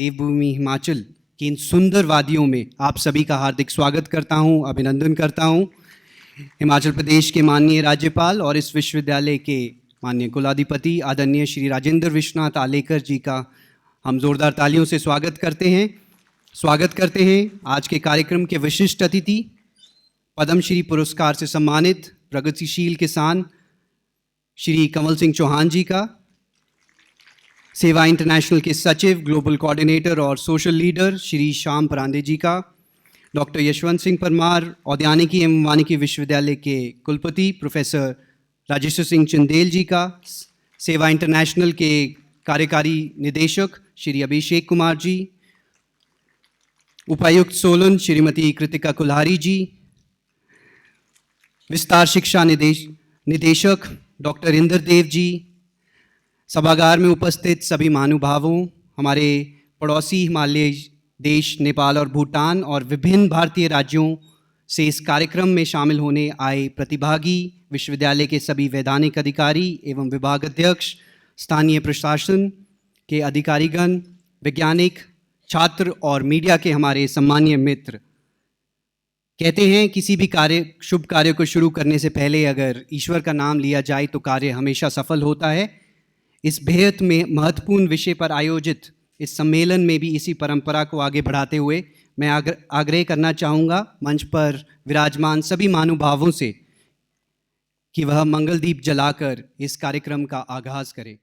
देवभूमि हिमाचल की इन सुंदर वादियों में आप सभी का हार्दिक स्वागत करता हूं, अभिनंदन करता हूं। हिमाचल प्रदेश के माननीय राज्यपाल और इस विश्वविद्यालय के माननीय कुलाधिपति आदरणीय श्री राजेंद्र विश्वनाथ आलेकर जी का हम जोरदार तालियों से स्वागत करते हैं। आज के कार्यक्रम के विशिष्ट अतिथि, पद्मश्री पुरस्कार से सम्मानित प्रगतिशील किसान श्री कंवल सिंह चौहान जी का, सेवा इंटरनेशनल के सचिव, ग्लोबल कोऑर्डिनेटर और सोशल लीडर श्री श्याम परांदे जी का, डॉक्टर यशवंत सिंह परमार औद्यानिकी एवं वानिकी विश्वविद्यालय के कुलपति प्रोफेसर राजेश्वर सिंह चंदेल जी का, सेवा इंटरनेशनल के कार्यकारी निदेशक श्री अभिषेक कुमार जी, उपायुक्त सोलन श्रीमती कृतिका कुल्हारी जी, विस्तार शिक्षा निदेशक डॉक्टर इंद्रदेव जी, सभागार में उपस्थित सभी महानुभावों, हमारे पड़ोसी हिमालय देश नेपाल और भूटान और विभिन्न भारतीय राज्यों से इस कार्यक्रम में शामिल होने आए प्रतिभागी, विश्वविद्यालय के सभी वैधानिक अधिकारी एवं विभागाध्यक्ष, स्थानीय प्रशासन के अधिकारीगण, वैज्ञानिक, छात्र और मीडिया के हमारे सम्मानीय मित्र। कहते हैं किसी भी शुभ कार्य को शुरू करने से पहले अगर ईश्वर का नाम लिया जाए तो कार्य हमेशा सफल होता है। इस बेहद में महत्वपूर्ण विषय पर आयोजित इस सम्मेलन में भी इसी परंपरा को आगे बढ़ाते हुए मैं आग्रह करना चाहूँगा मंच पर विराजमान सभी महानुभावों से कि वह मंगलदीप जलाकर इस कार्यक्रम का आगाज करें।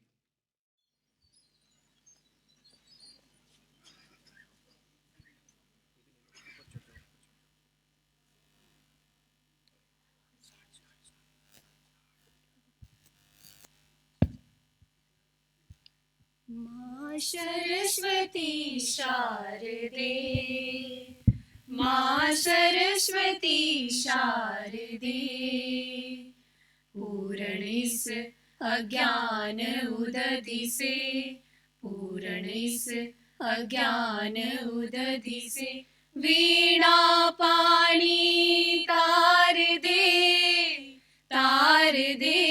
माँ सरस्वती शारदे, माँ सरस्वती शारदे, पूर्ण इस अज्ञान उदधि से, पूर्ण इस अज्ञान उदधि से, वीणा पाणी तार दे, तार दे,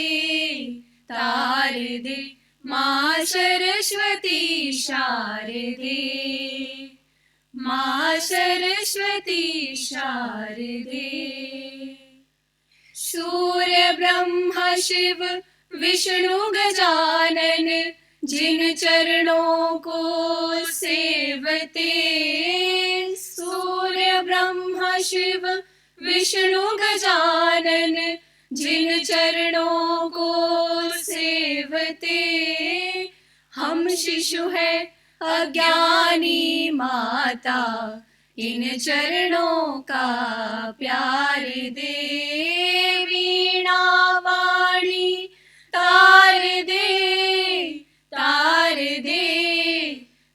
तार दे, माँ सरस्वती शारदे, माँ सरस्वती शारदे। सूर्य ब्रह्मा शिव विष्णु गजानन, जिन चरणों को सेवते, सूर्य ब्रह्मा शिव विष्णु गजानन, जिन चरणों को सेवते, हम शिशु हैं अज्ञानी माता, इन चरणों का प्यार दे, वीणा वाणी तार दे, तार दे,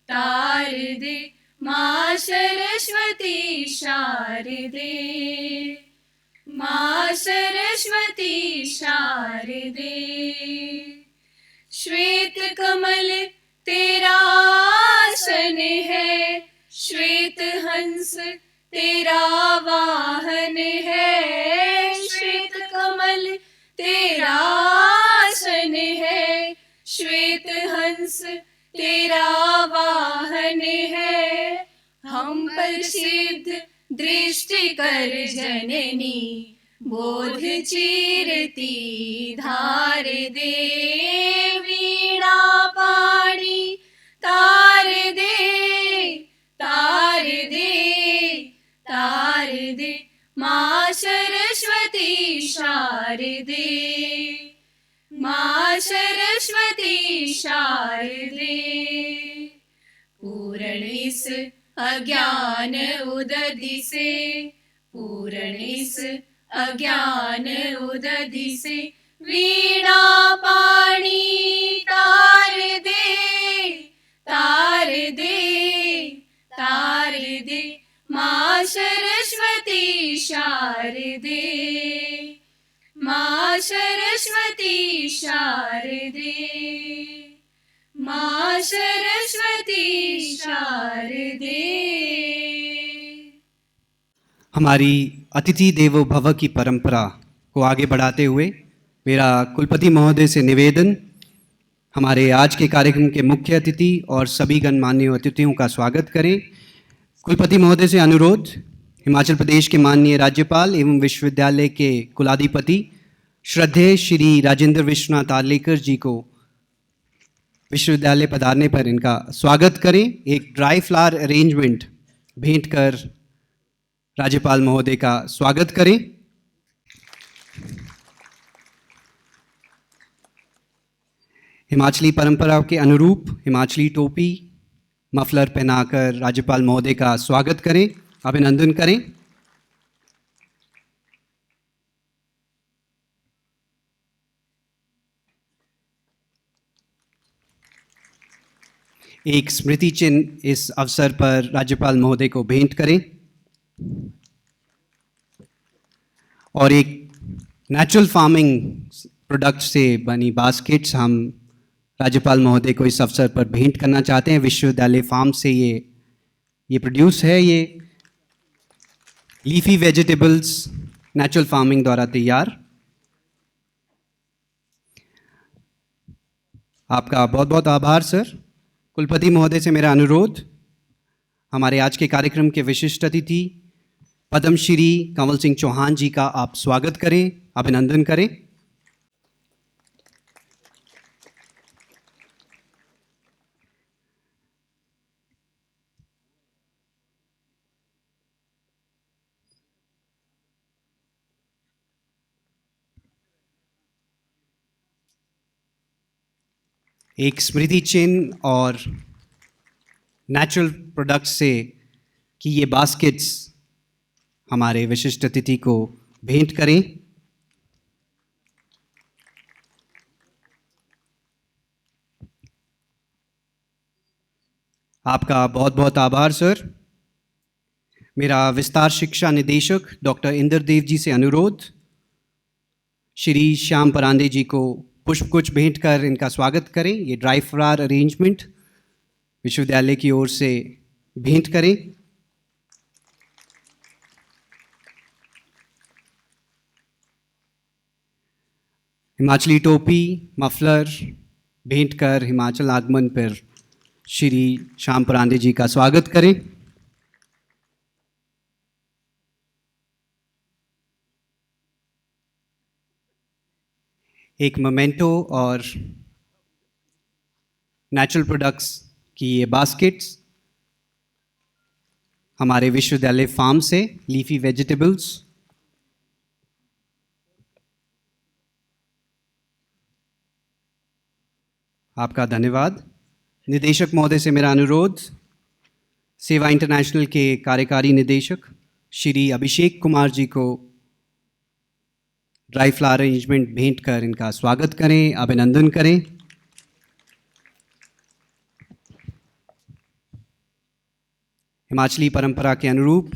तार दे, माँ सरस्वती शारदे, माँ सरस्वती शारदे। श्वेत कमल तेरा आसन है, श्वेत हंस तेरा वाहन है, श्वेत कमल तेरा आसन है, श्वेत हंस तेरा वाहन है, हम पर सिद्ध दृष्टि कर जननी, बोध चीरती धार दे, वीणा पाणी तार दे, तार दे, तार दे, माँ सरस्वती शारदे, माँ सरस्वती शारदे। पूर्ण इस अज्ञान उदधि से, पूर्ण इस अज्ञान उदधि से, वीणा पाणी तार दे, तार दे, तार दे, माँ सरस्वती शारदे, माँ सरस्वती शारदे, माँ सरस्वती शारदे। हमारी अतिथि देवो भव की परंपरा को आगे बढ़ाते हुए मेरा कुलपति महोदय से निवेदन हमारे आज के कार्यक्रम के मुख्य अतिथि और सभी गणमान्य अतिथियों का स्वागत करें। कुलपति महोदय से अनुरोध, हिमाचल प्रदेश के माननीय राज्यपाल एवं विश्वविद्यालय के कुलाधिपति श्रद्धेय श्री राजेंद्र विश्वनाथ आर्लेकर जी को विश्वविद्यालय पधारने पर इनका स्वागत करें। एक ड्राई फ्लावर अरेंजमेंट भेंट कर राज्यपाल महोदय का स्वागत करें। हिमाचली परंपरा के अनुरूप हिमाचली टोपी मफलर पहनाकर राज्यपाल महोदय का स्वागत करें, अभिनंदन करें। एक स्मृति चिन्ह इस अवसर पर राज्यपाल महोदय को भेंट करें और एक नेचुरल फार्मिंग प्रोडक्ट से बनी बास्केट्स हम राज्यपाल महोदय को इस अवसर पर भेंट करना चाहते हैं। विश्वविद्यालय फार्म से ये प्रोड्यूस है, ये लीफी वेजिटेबल्स नेचुरल फार्मिंग द्वारा तैयार। आपका बहुत बहुत आभार सर। कुलपति महोदय से मेरा अनुरोध, हमारे आज के कार्यक्रम के विशिष्ट अतिथि पद्मश्री कंवल सिंह चौहान जी का आप स्वागत करें, अभिनंदन करें। एक स्मृति चिन्ह और नेचुरल प्रोडक्ट से कि ये बास्केट्स हमारे विशिष्ट अतिथि को भेंट करें। आपका बहुत बहुत आभार सर। मेरा विस्तार शिक्षा निदेशक डॉक्टर इंद्रदेव जी से अनुरोध, श्री श्याम परांदे जी को पुष्पगुच्छ भेंट कर इनका स्वागत करें। ये ड्राई फ्लावर अरेंजमेंट विश्वविद्यालय की ओर से भेंट करें। हिमाचली टोपी मफलर भेंट कर हिमाचल आगमन पर श्री श्याम परांदे जी का स्वागत करें। एक मोमेंटो और नेचुरल प्रोडक्ट्स की ये बास्केट्स हमारे विश्वविद्यालय फार्म से लीफी वेजिटेबल्स। आपका धन्यवाद। निदेशक महोदय से मेरा अनुरोध, सेवा इंटरनेशनल के कार्यकारी निदेशक श्री अभिषेक कुमार जी को ड्राई फ्लावर अरेंजमेंट भेंट कर इनका स्वागत करें, अभिनंदन करें। हिमाचली परंपरा के अनुरूप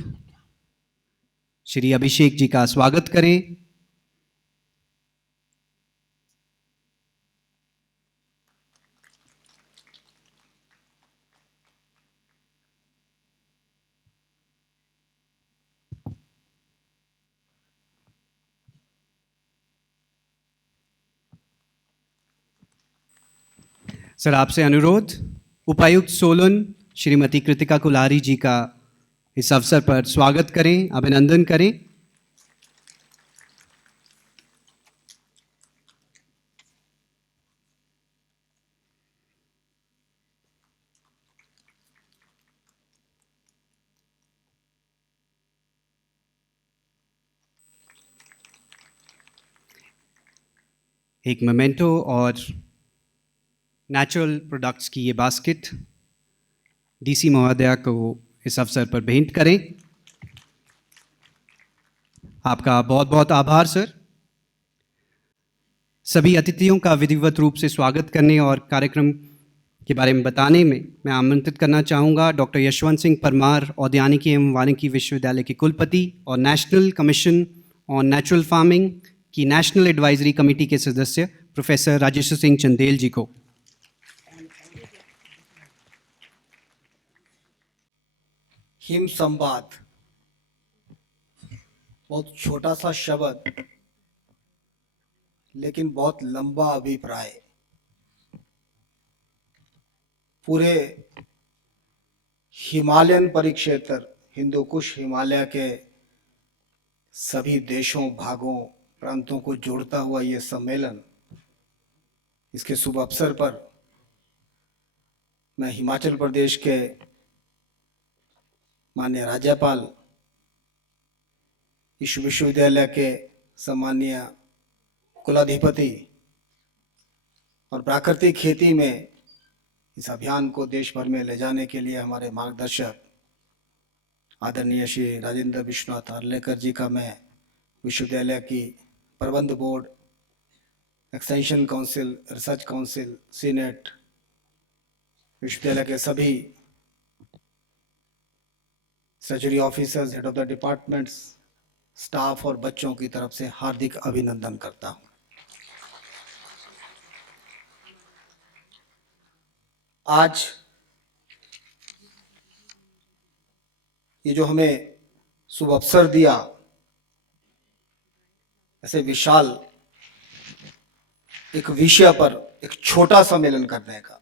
श्री अभिषेक जी का स्वागत करें। सर आपसे अनुरोध, उपायुक्त सोलन श्रीमती कृतिका कुल्हारी जी का इस अवसर पर स्वागत करें, अभिनंदन करें। एक मोमेंटो और नेचुरल प्रोडक्ट्स की ये बास्केट डीसी महोदया को इस अवसर पर भेंट करें। आपका बहुत बहुत आभार सर। सभी अतिथियों का विधिवत रूप से स्वागत करने और कार्यक्रम के बारे में बताने में मैं आमंत्रित करना चाहूँगा डॉक्टर यशवंत सिंह परमार, औद्यानिकी एवं वानिकी विश्वविद्यालय के कुलपति और national commission on natural farming की नेशनल एडवाइजरी कमेटी के सदस्य प्रोफेसर राजेश्वर सिंह चंदेल जी को। हिम संवाद बहुत छोटा सा शब्द लेकिन बहुत लंबा अभिप्राय। पूरे हिमालयन परिक्षेत्र हिंदू कुश हिमालय के सभी देशों, भागों, प्रांतों को जोड़ता हुआ ये सम्मेलन, इसके शुभ अवसर पर मैं हिमाचल प्रदेश के माननीय राज्यपाल, इस विश्वविद्यालय के सम्माननीय कुलाधिपति और प्राकृतिक खेती में इस अभियान को देश भर में ले जाने के लिए हमारे मार्गदर्शक आदरणीय श्री राजेंद्र विश्वनाथ आर्लेकर जी का मैं विश्वविद्यालय की प्रबंध board, extension council, research council, senate, विश्वविद्यालय के सभी statutory officers, head of the departments, staff और बच्चों की तरफ से हार्दिक अभिनंदन करता हूं। आज ये जो हमें शुभ अवसर दिया ऐसे विशाल एक विषय पर एक छोटा सम्मेलन करने का,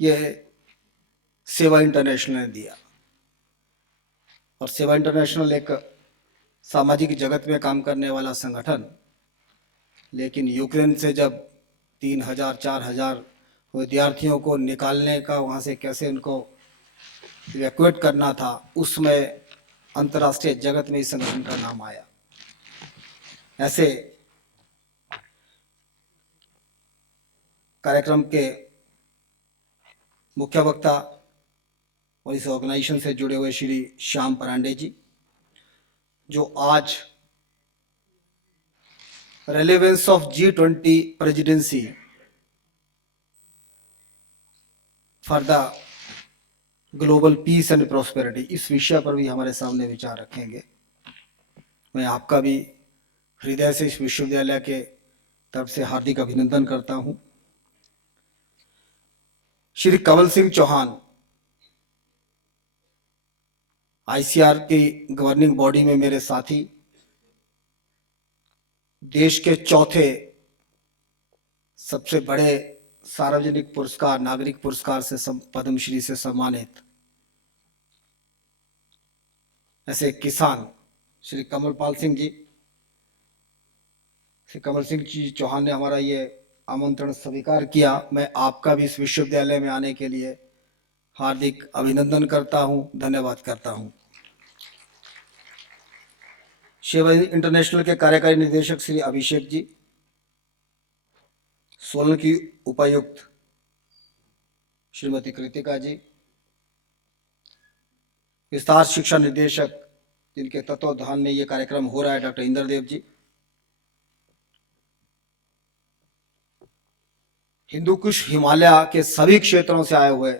ये सेवा इंटरनेशनल ने दिया। और सेवा इंटरनेशनल एक सामाजिक जगत में काम करने वाला संगठन, लेकिन यूक्रेन से जब 3000 4000 विद्यार्थियों को निकालने का, वहाँ से कैसे उनको इवैक्यूएट करना था, उसमें अंतर्राष्ट्रीय जगत में इस संगठन का नाम आया। ऐसे कार्यक्रम के मुख्य वक्ता और इस ऑर्गेनाइजेशन से जुड़े हुए श्री श्याम परांडे जी, जो आज relevance of G20 presidency for the global piece and prosperity, इस विषय पर भी हमारे सामने विचार रखेंगे। मैं आपका भी हृदय से इस विश्वविद्यालय के तरफ से हार्दिक अभिनंदन करता हूं। श्री कंवल सिंह चौहान, ICAR की गवर्निंग बॉडी में मेरे साथी, देश के चौथे सबसे बड़े सार्वजनिक पुरस्कार, नागरिक पुरस्कार से पद्मश्री से सम्मानित ऐसे किसान श्री कमलपाल सिंह जी, श्री कमल सिंह जी चौहान ने हमारा ये आमंत्रण स्वीकार किया। मैं आपका भी इस विश्वविद्यालय में आने के लिए हार्दिक अभिनंदन करता हूं, धन्यवाद करता हूं। सेवा इंटरनेशनल के कार्यकारी निदेशक श्री अभिषेक जी, सोलन की उपायुक्त श्रीमती कृतिका जी, विस्तार शिक्षा निदेशक जिनके तत्वावधान में ये कार्यक्रम हो रहा है, डॉक्टर इंद्रदेव जी, हिंदू कुश हिमालय के सभी क्षेत्रों से आए हुए,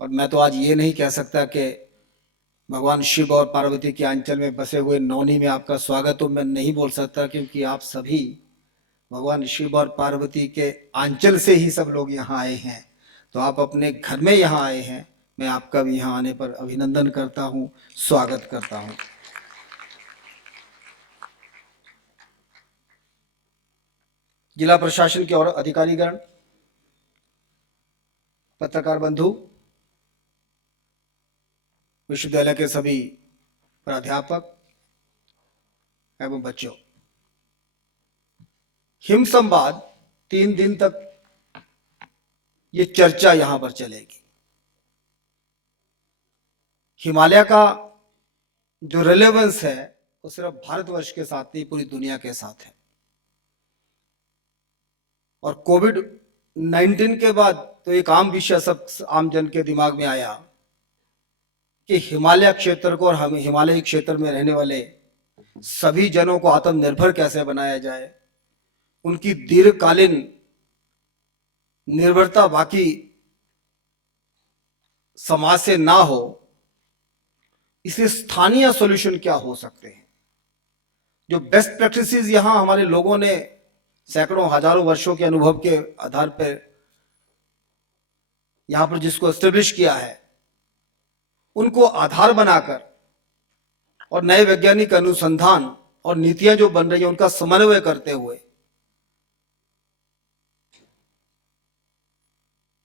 और मैं तो आज ये नहीं कह सकता कि भगवान शिव और पार्वती के अंचल में बसे हुए नौनी में आपका स्वागत हो, मैं नहीं बोल सकता, क्योंकि आप सभी भगवान शिव और पार्वती के अंचल से ही सब लोग यहाँ आए हैं। तो आप अपने घर में यहाँ आए हैं, मैं आपका भी यहाँ आने पर अभिनंदन करता हूँ, स्वागत करता हूँ। जिला प्रशासन के और अधिकारीगण, पत्रकार बंधु, विश्वविद्यालय के सभी प्राध्यापक एवं बच्चों, हिम संवाद 3 दिन तक ये चर्चा यहां पर चलेगी। हिमालय का जो रेलेवेंस है वो सिर्फ भारतवर्ष के साथ नहीं, पूरी दुनिया के साथ है। और कोविड-19 के बाद तो एक आम विषय सब आम जन के दिमाग में आया कि हिमालय क्षेत्र को और हम हिमालयी क्षेत्र में रहने वाले सभी जनों को आत्मनिर्भर कैसे बनाया जाए, उनकी दीर्घकालीन निर्भरता बाकी समाज से ना हो, इसलिए स्थानीय सॉल्यूशन क्या हो सकते हैं। जो बेस्ट प्रैक्टिसेस यहां हमारे लोगों ने सैकड़ों हजारों वर्षों के अनुभव के आधार पर यहां पर जिसको एस्टेब्लिश किया है, उनको आधार बनाकर और नए वैज्ञानिक अनुसंधान और नीतियां जो बन रही है उनका समन्वय करते हुए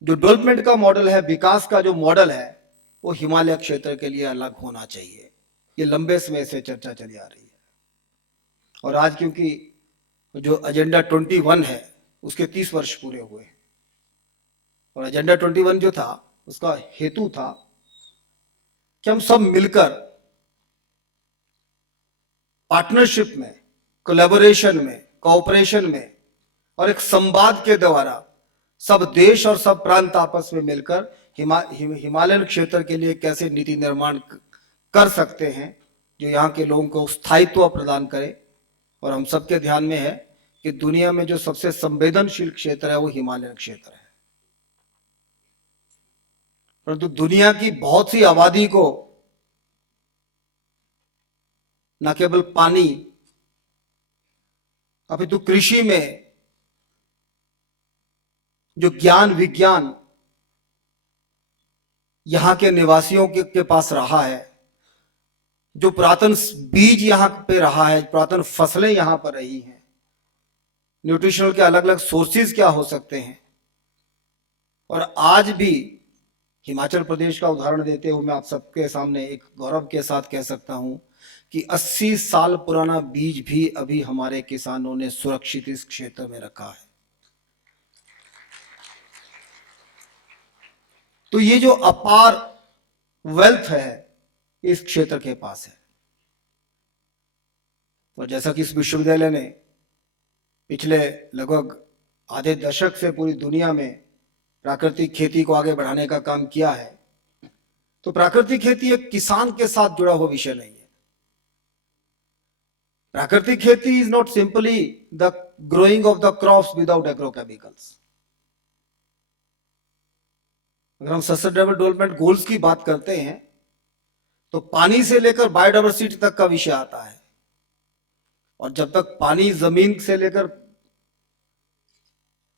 जो डेवलपमेंट का मॉडल है, विकास का जो मॉडल है, वो हिमालय क्षेत्र के लिए अलग होना चाहिए। ये लंबे समय से चर्चा चली आ रही है और आज क्योंकि जो एजेंडा 21 है उसके 30 वर्ष पूरे हुए और एजेंडा 21 जो था उसका हेतु था कि हम सब मिलकर पार्टनरशिप में, कोलैबोरेशन में, कोऑपरेशन में और एक संवाद के द्वारा सब देश और सब प्रांत आपस में मिलकर हिमालयन क्षेत्र के लिए कैसे नीति निर्माण कर सकते हैं जो यहाँ के लोगों को स्थायित्व प्रदान करे। और हम सबके ध्यान में है कि दुनिया में जो सबसे संवेदनशील क्षेत्र है वो हिमालयन क्षेत्र है, परंतु दुनिया की बहुत सी आबादी को न केवल पानी अपितु कृषि में जो ज्ञान विज्ञान यहां के निवासियों के पास रहा है, जो पुरातन बीज यहां पे रहा है, पुरातन फसलें यहां पर रही हैं, न्यूट्रिशनल के अलग अलग सोर्सेज क्या हो सकते हैं। और आज भी हिमाचल प्रदेश का उदाहरण देते हुए मैं आप सबके सामने एक गौरव के साथ कह सकता हूं कि 80 साल पुराना बीज भी अभी हमारे किसानों ने सुरक्षित इस क्षेत्र में रखा है। तो ये जो अपार वेल्थ है इस क्षेत्र के पास है। और जैसा कि इस विश्वविद्यालय ने पिछले लगभग आधे दशक से पूरी दुनिया में प्राकृतिक खेती को आगे बढ़ाने का काम किया है, तो प्राकृतिक खेती एक किसान के साथ जुड़ा हुआ विषय नहीं है। प्राकृतिक खेती is not simply the growing of the crops without agrochemicals. अगर हम सस्टेनेबल डेवलपमेंट गोल्स की बात करते हैं तो पानी से लेकर बायोडायवर्सिटी तक का विषय आता है, और जब तक पानी जमीन से लेकर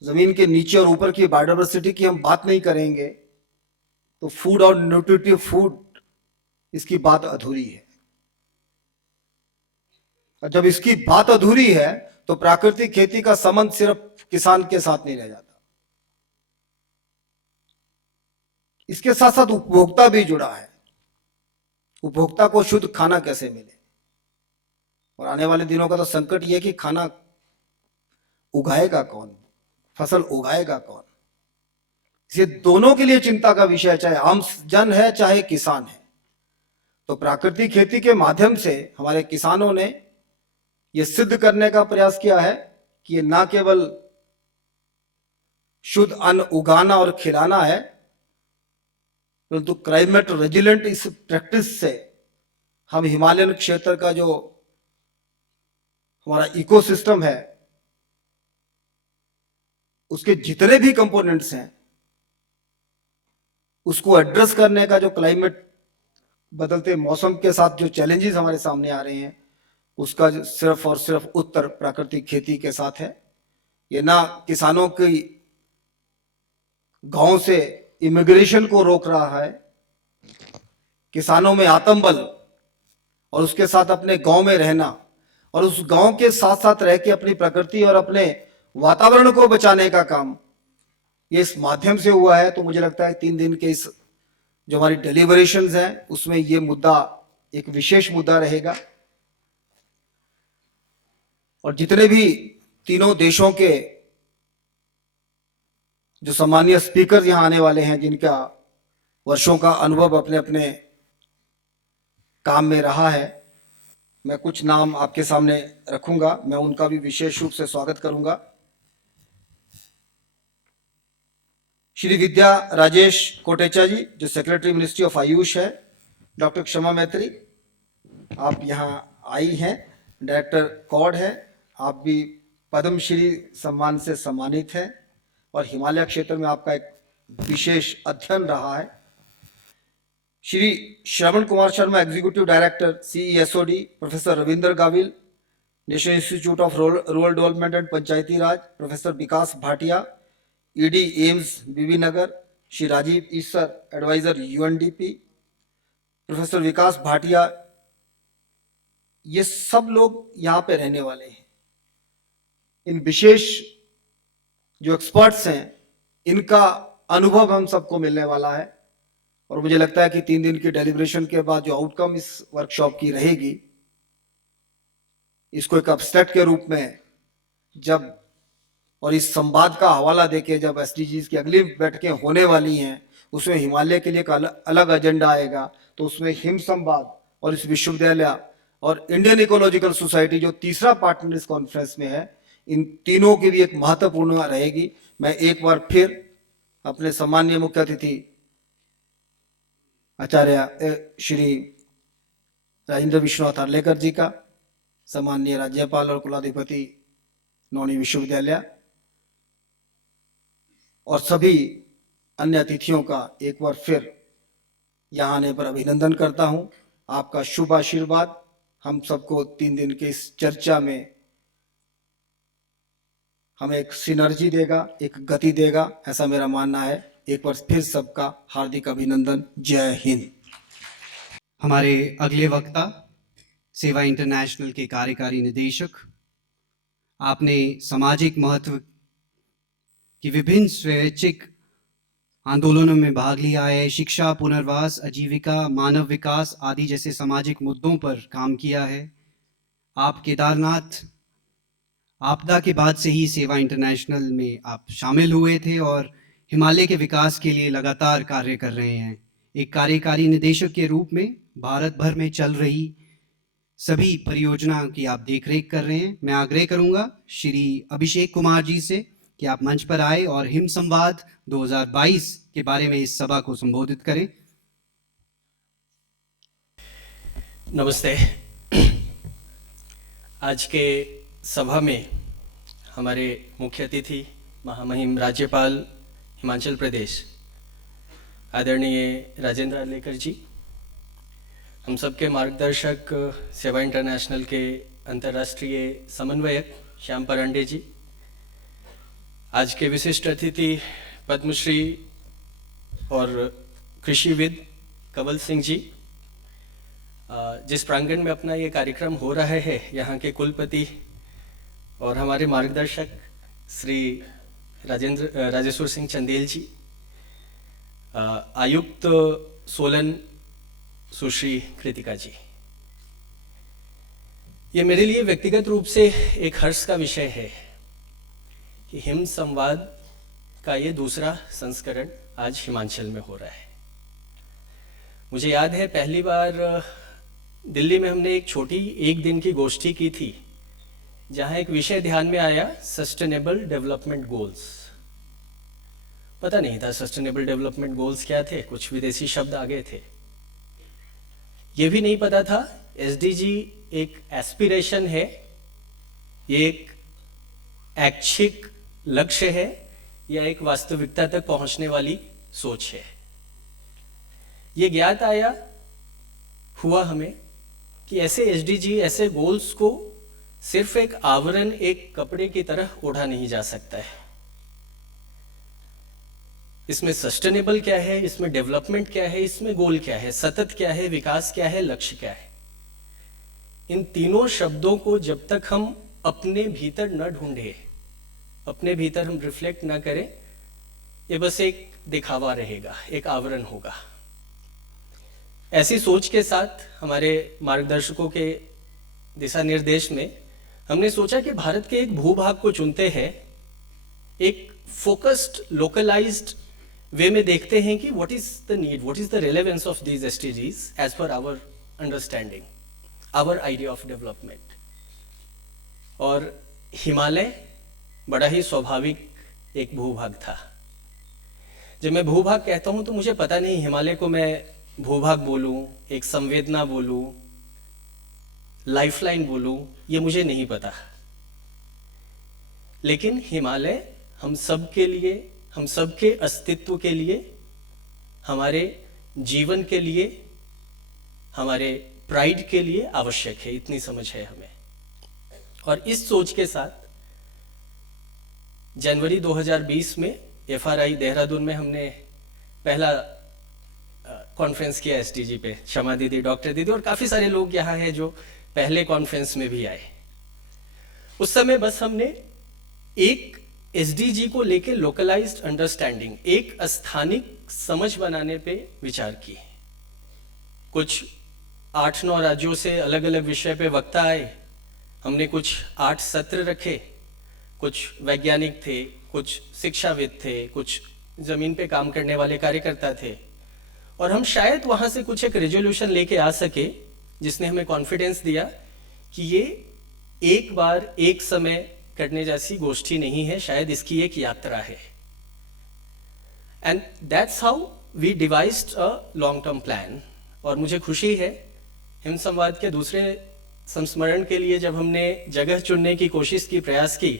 जमीन के नीचे और ऊपर की बायोडायवर्सिटी की हम बात नहीं करेंगे तो फूड और न्यूट्रिटिव फूड इसकी बात अधूरी है। और जब इसकी बात अधूरी है तो प्राकृतिक खेती का संबंध सिर्फ किसान के साथ नहीं रह जाता, इसके साथ साथ उपभोक्ता भी जुड़ा है। उपभोक्ता को शुद्ध खाना कैसे मिले, और आने वाले दिनों का तो संकट यह है कि खाना उगाएगा कौन, फसल उगाएगा कौन। ये दोनों के लिए चिंता का विषय, चाहे आम जन है चाहे किसान है। तो प्राकृतिक खेती के माध्यम से हमारे किसानों ने यह सिद्ध करने का प्रयास किया है कि ये ना केवल शुद्ध अन्न उगाना और खिलाना है, परंतु क्लाइमेट रेजिलेंट इस प्रैक्टिस से हम हिमालयन क्षेत्र का जो हमारा इकोसिस्टम है उसके जितने भी कंपोनेंट्स हैं उसको एड्रेस करने का, जो क्लाइमेट बदलते मौसम के साथ जो चैलेंजेस हमारे सामने आ रहे हैं उसका सिर्फ और सिर्फ उत्तर प्राकृतिक खेती के साथ है। ये ना किसानों की गांव से इमिग्रेशन को रोक रहा है, किसानों में आत्मबल और उसके साथ अपने गांव में रहना और उस गांव के साथ साथ रह के अपनी प्रकृति और अपने वातावरण को बचाने का काम ये इस माध्यम से हुआ है। तो मुझे लगता है 3 दिन के इस जो हमारी डेलिब्रेशंस हैं उसमें ये मुद्दा एक विशेष मुद्दा रहेगा। और जितने भी तीनों देशों के जो सम्मानीय स्पीकर यहां आने वाले हैं, जिनका वर्षों का अनुभव अपने अपने काम में रहा है, मैं कुछ नाम आपके सामने रखूंगा, मैं उनका भी विशेष रूप से स्वागत करूंगा। श्री विद्या राजेश कोटेचा जी जो सेक्रेटरी मिनिस्ट्री ऑफ आयुष है, डॉक्टर क्षमा मैत्री आप यहाँ आई हैं, डायरेक्टर कॉड है, आप भी पद्मश्री सम्मान से सम्मानित हैं और हिमालय क्षेत्र में आपका एक विशेष अध्ययन रहा है। Shri Shravan Kumar Sharma executive director CESOD, professor Ravindra Gavil national institute of rural development and Panchayati Raj, professor Vikas Bhatia ED AIIMS Bibi Nagar, Shri Rajeev Issar advisor UNDP, professor Vikas Bhatia, ये सब लोग यहाँ पे रहने वाले हैं। इन विशेष जो एक्सपर्ट्स हैं इनका अनुभव हम सबको मिलने वाला है। और मुझे लगता है कि 3 दिन की डेलिब्रेशन के बाद जो आउटकम इस वर्कशॉप की रहेगी, इसको एक एब्स्ट्रैक्ट के रूप में जब और इस संवाद का हवाला देके जब एसडीजीज की अगली बैठकें होने वाली हैं, उसमें हिमालय के लिए एक अलग एजेंडा आएगा। तो उसमें हिम संवाद और इस विश्वविद्यालय और इंडियन इकोलॉजिकल सोसाइटी जो तीसरा पार्टनर इस कॉन्फ्रेंस में है, इन तीनों की भी एक महत्वपूर्ण रहेगी। मैं एक बार फिर अपने सम्माननीय मुख्य अतिथि आचार्य श्री राजेंद्र विश्वनाथ आर्लेकर जी का, सम्माननीय राज्यपाल और कुलाधिपति नौणी विश्वविद्यालय और सभी अन्य अतिथियों का एक बार फिर यहाँ आने पर अभिनंदन करता हूँ। आपका शुभ आशीर्वाद हम सबको 3 दिन के इस चर्चा में हमें एक सिनर्जी देगा, एक गति देगा, ऐसा मेरा मानना है। एक बार फिर सबका हार्दिक अभिनंदन। जय हिंद। हमारे अगले वक्ता सेवा इंटरनेशनल के कार्यकारी निदेशक, आपने सामाजिक महत्व की विभिन्न स्वैच्छिक आंदोलनों में भाग लिया है, शिक्षा, पुनर्वास, आजीविका, मानव विकास आदि जैसे सामाजिक मुद्दों पर काम किया है। आप केदारनाथ आपदा के बाद से ही सेवा इंटरनेशनल में आप शामिल हुए थे और हिमालय के विकास के लिए लगातार कार्य कर रहे हैं। एक कार्यकारी निदेशक के रूप में भारत भर में चल रही सभी परियोजनाओं की आप देखरेख कर रहे हैं। मैं आग्रह करूंगा श्री अभिषेक कुमार जी से कि आप मंच पर आए और हिम संवाद 2022 के बारे में इस सभा को संबोधित करें। नमस्ते। आज के सभा में हमारे मुख्य अतिथि महामहिम राज्यपाल हिमाचल प्रदेश आदरणीय राजेंद्र आर्लेकर जी, हम सबके मार्गदर्शक सेवा इंटरनेशनल के अंतर्राष्ट्रीय समन्वयक श्याम परंडे जी, आज के विशिष्ट अतिथि पद्मश्री और कृषिविद कंवल सिंह जी, जिस प्रांगण में अपना ये कार्यक्रम हो रहा है, यहाँ के कुलपति और हमारे मार्गदर्शक श्री राजेश्वर सिंह चंदेल जी, आयुक्त सोलन सुश्री कृतिका जी। ये मेरे लिए व्यक्तिगत रूप से एक हर्ष का विषय है कि हिम संवाद का ये दूसरा संस्करण आज हिमाचल में हो रहा है। मुझे याद है पहली बार दिल्ली में हमने एक छोटी एक दिन की गोष्ठी की थी, जहां एक विषय ध्यान में आया, सस्टेनेबल डेवलपमेंट गोल्स। पता नहीं था सस्टेनेबल डेवलपमेंट गोल्स क्या थे, कुछ विदेशी शब्द आ गए थे। ये भी नहीं पता था एसडीजी एक एस्पिरेशन है, ये एक ऐच्छिक लक्ष्य है या एक वास्तविकता तक पहुंचने वाली सोच है। ये ज्ञात हुआ हमें कि ऐसे एसडीजी, ऐसे गोल्स को सिर्फ एक आवरण, एक कपड़े की तरह ओढ़ा नहीं जा सकता है। इसमें सस्टेनेबल क्या है, इसमें डेवलपमेंट क्या है, इसमें गोल क्या है, सतत क्या है, विकास क्या है, लक्ष्य क्या है। इन तीनों शब्दों को जब तक हम अपने भीतर न ढूंढे, अपने भीतर हम रिफ्लेक्ट न करें, ये बस एक दिखावा रहेगा, एक आवरण होगा। ऐसी सोच के साथ हमारे मार्गदर्शकों के दिशा निर्देश में हमने सोचा कि भारत के एक भूभाग को चुनते हैं, एक फोकस्ड, लोकलाइज्ड वे में देखते हैं कि what is the need, what is the relevance of these SDGs as per our understanding, our idea of development. और हिमालय बड़ा ही स्वाभाविक एक भूभाग था। जब मैं भूभाग कहता हूं तो मुझे पता नहीं हिमालय को मैं भूभाग बोलूं, एक संवेदना बोलूं, लाइफलाइन बोलूं, ये मुझे नहीं पता। लेकिन हिमालय हम सब के लिए, हम सब के अस्तित्व के लिए, हमारे जीवन के लिए, हमारे प्राइड के लिए आवश्यक है, इतनी समझ है हमें। और इस सोच के साथ जनवरी 2020 में एफआरआई देहरादून में हमने पहला कॉन्फ्रेंस किया एसडीजी पे। क्षमा दीदी, डॉक्टर दीदी और काफी सारे लोग यहाँ हैं जो पहले कॉन्फ्रेंस में भी आए। उस समय बस हमने एक एसडीजी को लेके लोकलाइज्ड अंडरस्टैंडिंग, एक स्थानिक समझ बनाने पे विचार की। कुछ 8-9 राज्यों से अलग अलग विषय पे वक्ता आए, हमने कुछ 8 सत्र रखे, कुछ वैज्ञानिक थे, कुछ शिक्षाविद थे, कुछ जमीन पे काम करने वाले कार्यकर्ता थे, और हम शायद वहां से कुछ एक रेजोल्यूशन लेके आ सके जिसने हमें कॉन्फिडेंस दिया कि ये एक बार एक समय करने जैसी गोष्ठी नहीं है, शायद इसकी एक यात्रा है। And that's how we devised a long term plan. और मुझे खुशी है, हिम संवाद के दूसरे संस्मरण के लिए जब हमने जगह चुनने की कोशिश की, प्रयास की,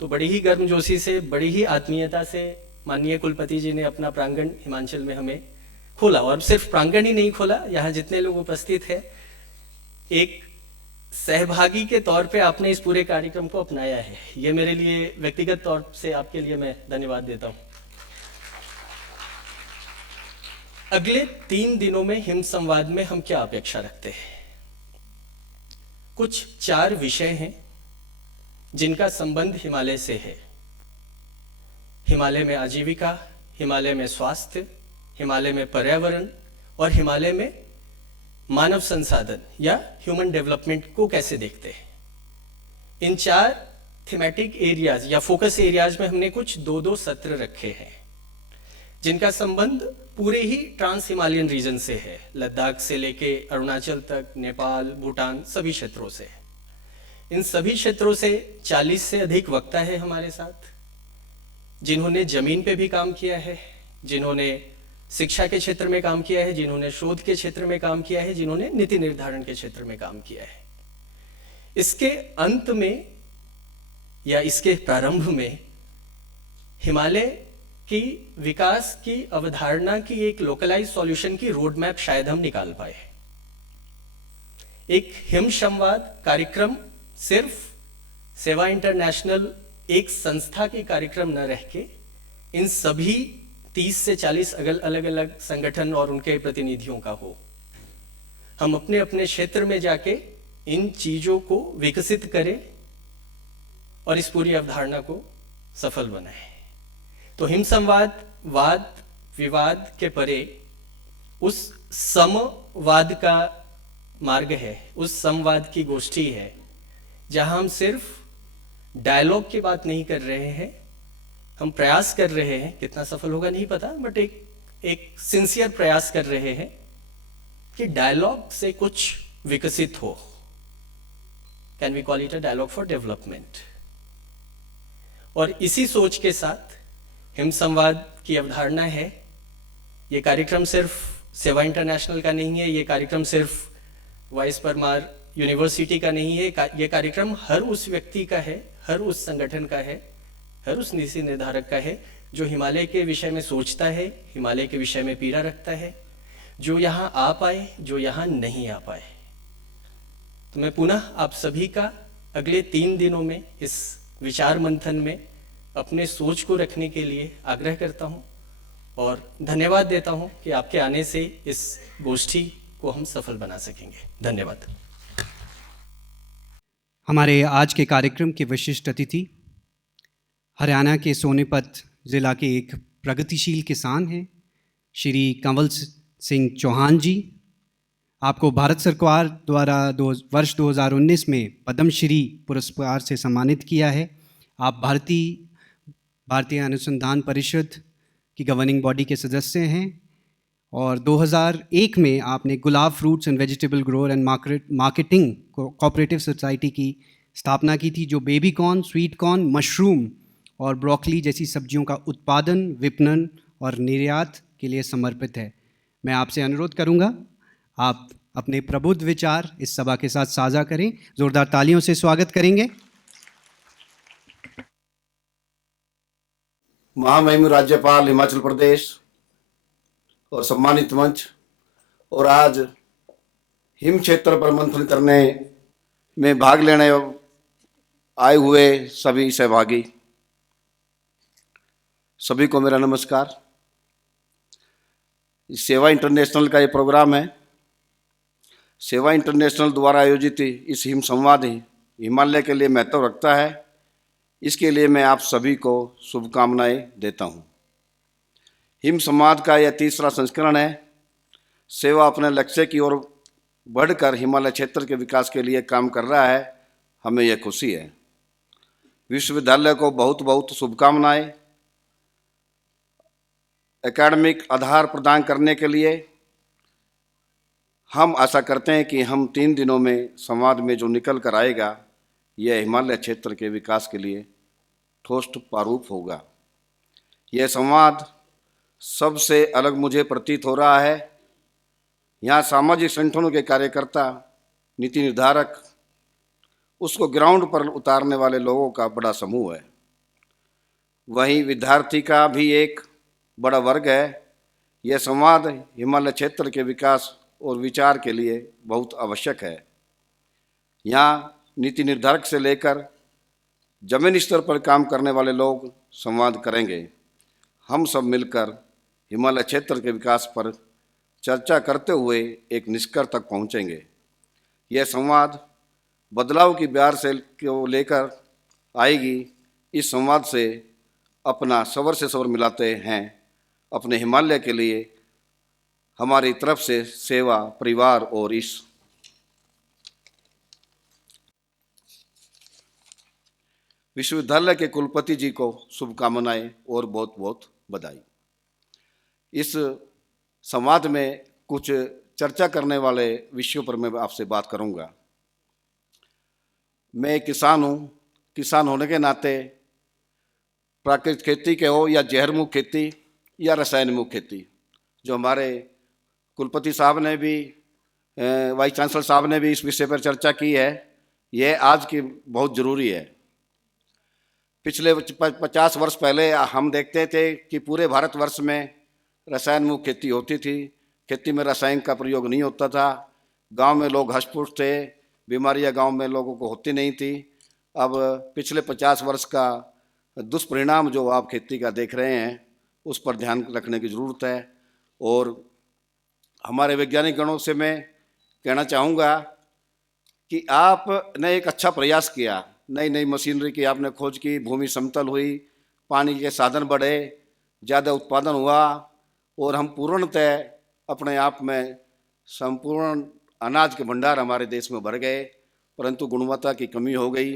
तो बड़ी ही गर्मजोशी से, बड़ी ही आत्मीयता से माननीय कुलपति जी ने अपना प्रांगण हिमाचल में हमें खोला। और सिर्फ प्रांगण ही नहीं खोला, यहाँ जितने लोग उपस्थित हैं, एक सहभागी के तौर पे आपने इस पूरे कार्यक्रम को अपनाया है। ये मेरे लिए व्यक्तिगत तौर से आपके लिए मैं धन्यवाद देता हूँ। अगले 3 दिनों में हिम संवाद में हम क्या अपेक्षा रखते हैं? कुछ 4 विषय हैं जिनका संबंध हिमालय से है। हिमालय में आजीविका, हिमालय में स्वास्थ्य, हिमालय में पर्यावरण और हिमालय में मानव संसाधन या ह्यूमन डेवलपमेंट को कैसे देखते हैं। इन 4 थीमेटिक एरियाज या फोकस एरियाज में हमने कुछ 2-2 सत्र रखे हैं जिनका संबंध पूरे ही ट्रांस हिमालयन रीजन से है, लद्दाख से लेके अरुणाचल तक, नेपाल, भूटान, सभी क्षेत्रों से। इन सभी क्षेत्रों से 40 से अधिक वक्ता है हमारे साथ, जिन्होंने जमीन पे भी काम किया है, जिन्होंने शिक्षा के क्षेत्र में काम किया है, जिन्होंने शोध के क्षेत्र में काम किया है, जिन्होंने नीति निर्धारण के क्षेत्र में काम किया है। इसके अंत में या इसके प्रारंभ में हिमालय की विकास की अवधारणा की एक लोकलाइज सॉल्यूशन की रोड मैप शायद हम निकाल पाए। एक हिम संवाद कार्यक्रम सिर्फ सेवा इंटरनेशनल एक संस्था के कार्यक्रम न रह के इन सभी 30 से 40 अलग अलग संगठन और उनके प्रतिनिधियों का हो। हम अपने अपने क्षेत्र में जाके इन चीजों को विकसित करें और इस पूरी अवधारणा को सफल बनाएं। तो हिम संवाद वाद विवाद के परे उस समवाद का मार्ग है, उस संवाद की गोष्ठी है जहां हम सिर्फ डायलॉग की बात नहीं कर रहे हैं, हम प्रयास कर रहे हैं, कितना सफल होगा नहीं पता, बट एक सिंसियर प्रयास कर रहे हैं कि डायलॉग से कुछ विकसित हो। Can we call it a dialogue for development. और इसी सोच के साथ हिम संवाद की अवधारणा है। ये कार्यक्रम सिर्फ सेवा इंटरनेशनल का नहीं है, ये कार्यक्रम सिर्फ वाइस परमार यूनिवर्सिटी का नहीं है, ये कार्यक्रम हर उस व्यक्ति का है, हर उस संगठन का है, हर उस नीति निर्धारक का है जो हिमालय के विषय में सोचता है, हिमालय के विषय में पीड़ा रखता है, जो यहाँ आ पाए, जो यहाँ नहीं आ पाए। तो मैं पुनः आप सभी का अगले 3 दिनों में इस विचार मंथन में अपने सोच को रखने के लिए आग्रह करता हूँ और धन्यवाद देता हूँ कि आपके आने से इस गोष्ठी को हम सफल बना सकेंगे। धन्यवाद। हमारे आज के कार्यक्रम के विशिष्ट अतिथि हरियाणा के सोनीपत ज़िला के एक प्रगतिशील किसान हैं, श्री कंवल सिंह चौहान जी। आपको भारत सरकार द्वारा वर्ष 2019 में पद्मश्री पुरस्कार से सम्मानित किया है। आप भारतीय अनुसंधान परिषद की गवर्निंग बॉडी के सदस्य हैं और 2001 में आपने Gulab fruits and vegetable grower and marketing cooperative society की स्थापना की थी, जो baby corn, sweet corn, mushroom और ब्रोकली जैसी सब्जियों का उत्पादन, विपणन और निर्यात के लिए समर्पित है। मैं आपसे अनुरोध करूंगा आप अपने प्रबुद्ध विचार इस सभा के साथ साझा करें। जोरदार तालियों से स्वागत करेंगे। महामहिम राज्यपाल हिमाचल प्रदेश और सम्मानित मंच और आज हिम क्षेत्र पर मंथन करने में भाग लेने आए हुए सभी सहभागी, सभी को मेरा नमस्कार। सेवा इंटरनेशनल का ये प्रोग्राम है। सेवा इंटरनेशनल द्वारा आयोजित इस हिम संवाद हिमालय के लिए महत्व रखता है। इसके लिए मैं आप सभी को शुभकामनाएं देता हूं। हिम संवाद का यह तीसरा संस्करण है। सेवा अपने लक्ष्य की ओर बढ़कर हिमालय क्षेत्र के विकास के लिए काम कर रहा है, हमें यह खुशी है। विश्वविद्यालय को बहुत बहुत शुभकामनाएं। एकेडमिक आधार प्रदान करने के लिए हम आशा करते हैं कि हम 3 दिनों में संवाद में जो निकल कर आएगा यह हिमालय क्षेत्र के विकास के लिए ठोस प्रारूप होगा। यह संवाद सबसे अलग मुझे प्रतीत हो रहा है। यहाँ सामाजिक संगठनों के कार्यकर्ता, नीति निर्धारक, उसको ग्राउंड पर उतारने वाले लोगों का बड़ा समूह है। वहीं विद्यार्थी का भी एक बड़ा वर्ग है। यह संवाद हिमालय क्षेत्र के विकास और विचार के लिए बहुत आवश्यक है। यहाँ नीति निर्धारक से लेकर जमीनी स्तर पर काम करने वाले लोग संवाद करेंगे। हम सब मिलकर हिमालय क्षेत्र के विकास पर चर्चा करते हुए एक निष्कर्ष तक पहुँचेंगे। यह संवाद बदलाव की ब्यार से को लेकर आएगी। इस संवाद से अपना सबर से सबर मिलाते हैं। अपने हिमालय के लिए हमारी तरफ से सेवा, परिवार और इस विश्वविद्यालय के कुलपति जी को शुभकामनाएं और बहुत बहुत बधाई। इस संवाद में कुछ चर्चा करने वाले विषयों पर मैं आपसे बात करूंगा। मैं एक किसान हूं। किसान होने के नाते प्राकृतिक खेती के हो या जहर मुक्त खेती या रसायन मुक्त खेती, जो हमारे कुलपति साहब ने भी, वाइस चांसलर साहब ने भी इस विषय पर चर्चा की है, यह आज की बहुत ज़रूरी है। पिछले 50 वर्ष पहले हम देखते थे कि पूरे भारतवर्ष में रसायन मुक्त खेती होती थी। खेती में रसायन का प्रयोग नहीं होता था। गांव में लोग हष्ट-पुष्ट थे, बीमारियां गांव में लोगों को होती नहीं थी। अब पिछले 50 वर्ष का दुष्परिणाम जो आप खेती का देख रहे हैं, उस पर ध्यान रखने की ज़रूरत है। और हमारे वैज्ञानिक गणों से मैं कहना चाहूँगा कि आपने एक अच्छा प्रयास किया। नई नई मशीनरी की आपने खोज की, भूमि समतल हुई, पानी के साधन बढ़े, ज़्यादा उत्पादन हुआ और हम पूर्णतः अपने आप में संपूर्ण अनाज के भंडार हमारे देश में भर गए, परंतु गुणवत्ता की कमी हो गई।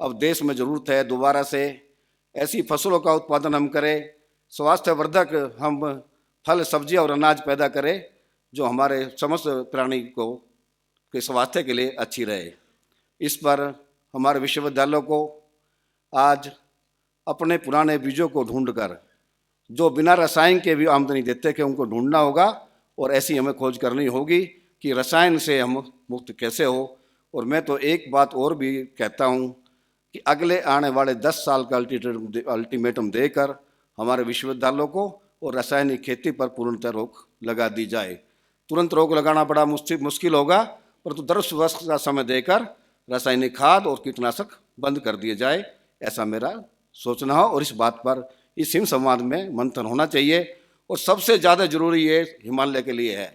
अब देश में ज़रूरत है दोबारा से ऐसी फसलों का उत्पादन हम करें, स्वास्थ्यवर्धक हम फल, सब्जियां और अनाज पैदा करें जो हमारे समस्त प्राणी को के स्वास्थ्य के लिए अच्छी रहे। इस पर हमारे विश्वविद्यालयों को आज अपने पुराने बीजों को ढूंढकर, जो बिना रसायन के भी आमदनी देते थे, उनको ढूंढना होगा और ऐसी हमें खोज करनी होगी कि रसायन से हम मुक्त कैसे हो। और मैं तो एक बात और भी कहता हूँ कि अगले आने वाले 10 साल का अल्टीमेटम देकर हमारे विश्वविद्यालयों को और रासायनिक खेती पर पूर्णतः रोक लगा दी जाए। तुरंत रोक लगाना बड़ा मुश्किल होगा, परंतु 10 वर्ष का समय देकर रासायनिक खाद और कीटनाशक बंद कर दिए जाए, ऐसा मेरा सोचना हो। और इस बात पर इस हिम संवाद में मंथन होना चाहिए। और सबसे ज़्यादा जरूरी ये हिमालय के लिए है,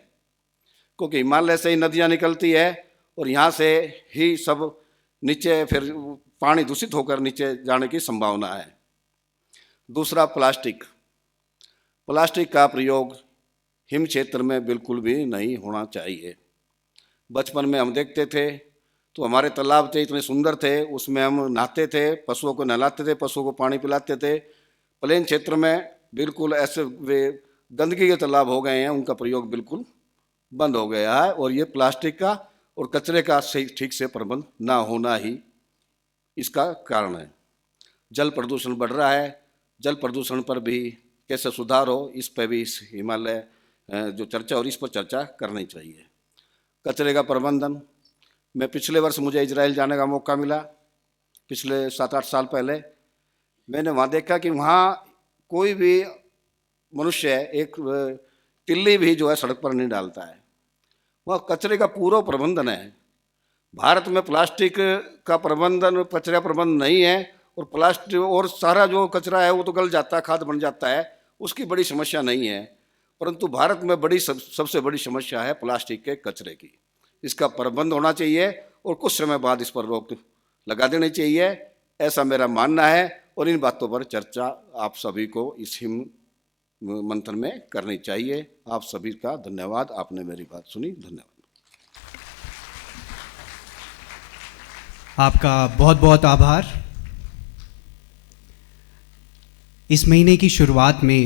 क्योंकि हिमालय से ही नदियाँ निकलती है और यहाँ से ही सब नीचे फिर पानी दूषित होकर नीचे जाने की संभावना है। दूसरा, प्लास्टिक का प्रयोग हिम क्षेत्र में बिल्कुल भी नहीं होना चाहिए। बचपन में हम देखते थे तो हमारे तालाब थे, इतने सुंदर थे, उसमें हम नहाते थे, पशुओं को नहलाते थे, पशुओं को पानी पिलाते थे। प्लेन क्षेत्र में बिल्कुल ऐसे वे गंदगी के तालाब हो गए हैं, उनका प्रयोग बिल्कुल बंद हो गया है। और ये प्लास्टिक का और कचरे का सही ठीक से प्रबंध ना होना ही इसका कारण है। जल प्रदूषण बढ़ रहा है। जल प्रदूषण पर भी कैसे सुधार हो, इस पर भी इस हिमालय जो चर्चा और इस पर चर्चा करनी चाहिए। कचरे का प्रबंधन, मैं पिछले वर्ष मुझे इजराइल जाने का मौका मिला, पिछले 7-8 साल पहले। मैंने वहाँ देखा कि वहाँ कोई भी मनुष्य एक तिल्ली भी जो है सड़क पर नहीं डालता है। वहाँ कचरे का पूरा प्रबंधन है। भारत में प्लास्टिक का प्रबंधन, कचरा प्रबंधन नहीं है। और प्लास्टिक और सारा जो कचरा है वो तो गल जाता है, खाद बन जाता है, उसकी बड़ी समस्या नहीं है। परंतु भारत में सबसे बड़ी समस्या है प्लास्टिक के कचरे की। इसका प्रबंध होना चाहिए और कुछ समय बाद इस पर रोक लगा देनी चाहिए। ऐसा मेरा मानना है और इन बातों पर चर्चा आप सभी को इस हिम मंथन में करनी चाहिए। आप सभी का धन्यवाद, आपने मेरी बात सुनी, धन्यवाद। आपका बहुत बहुत आभार। इस महीने की शुरुआत में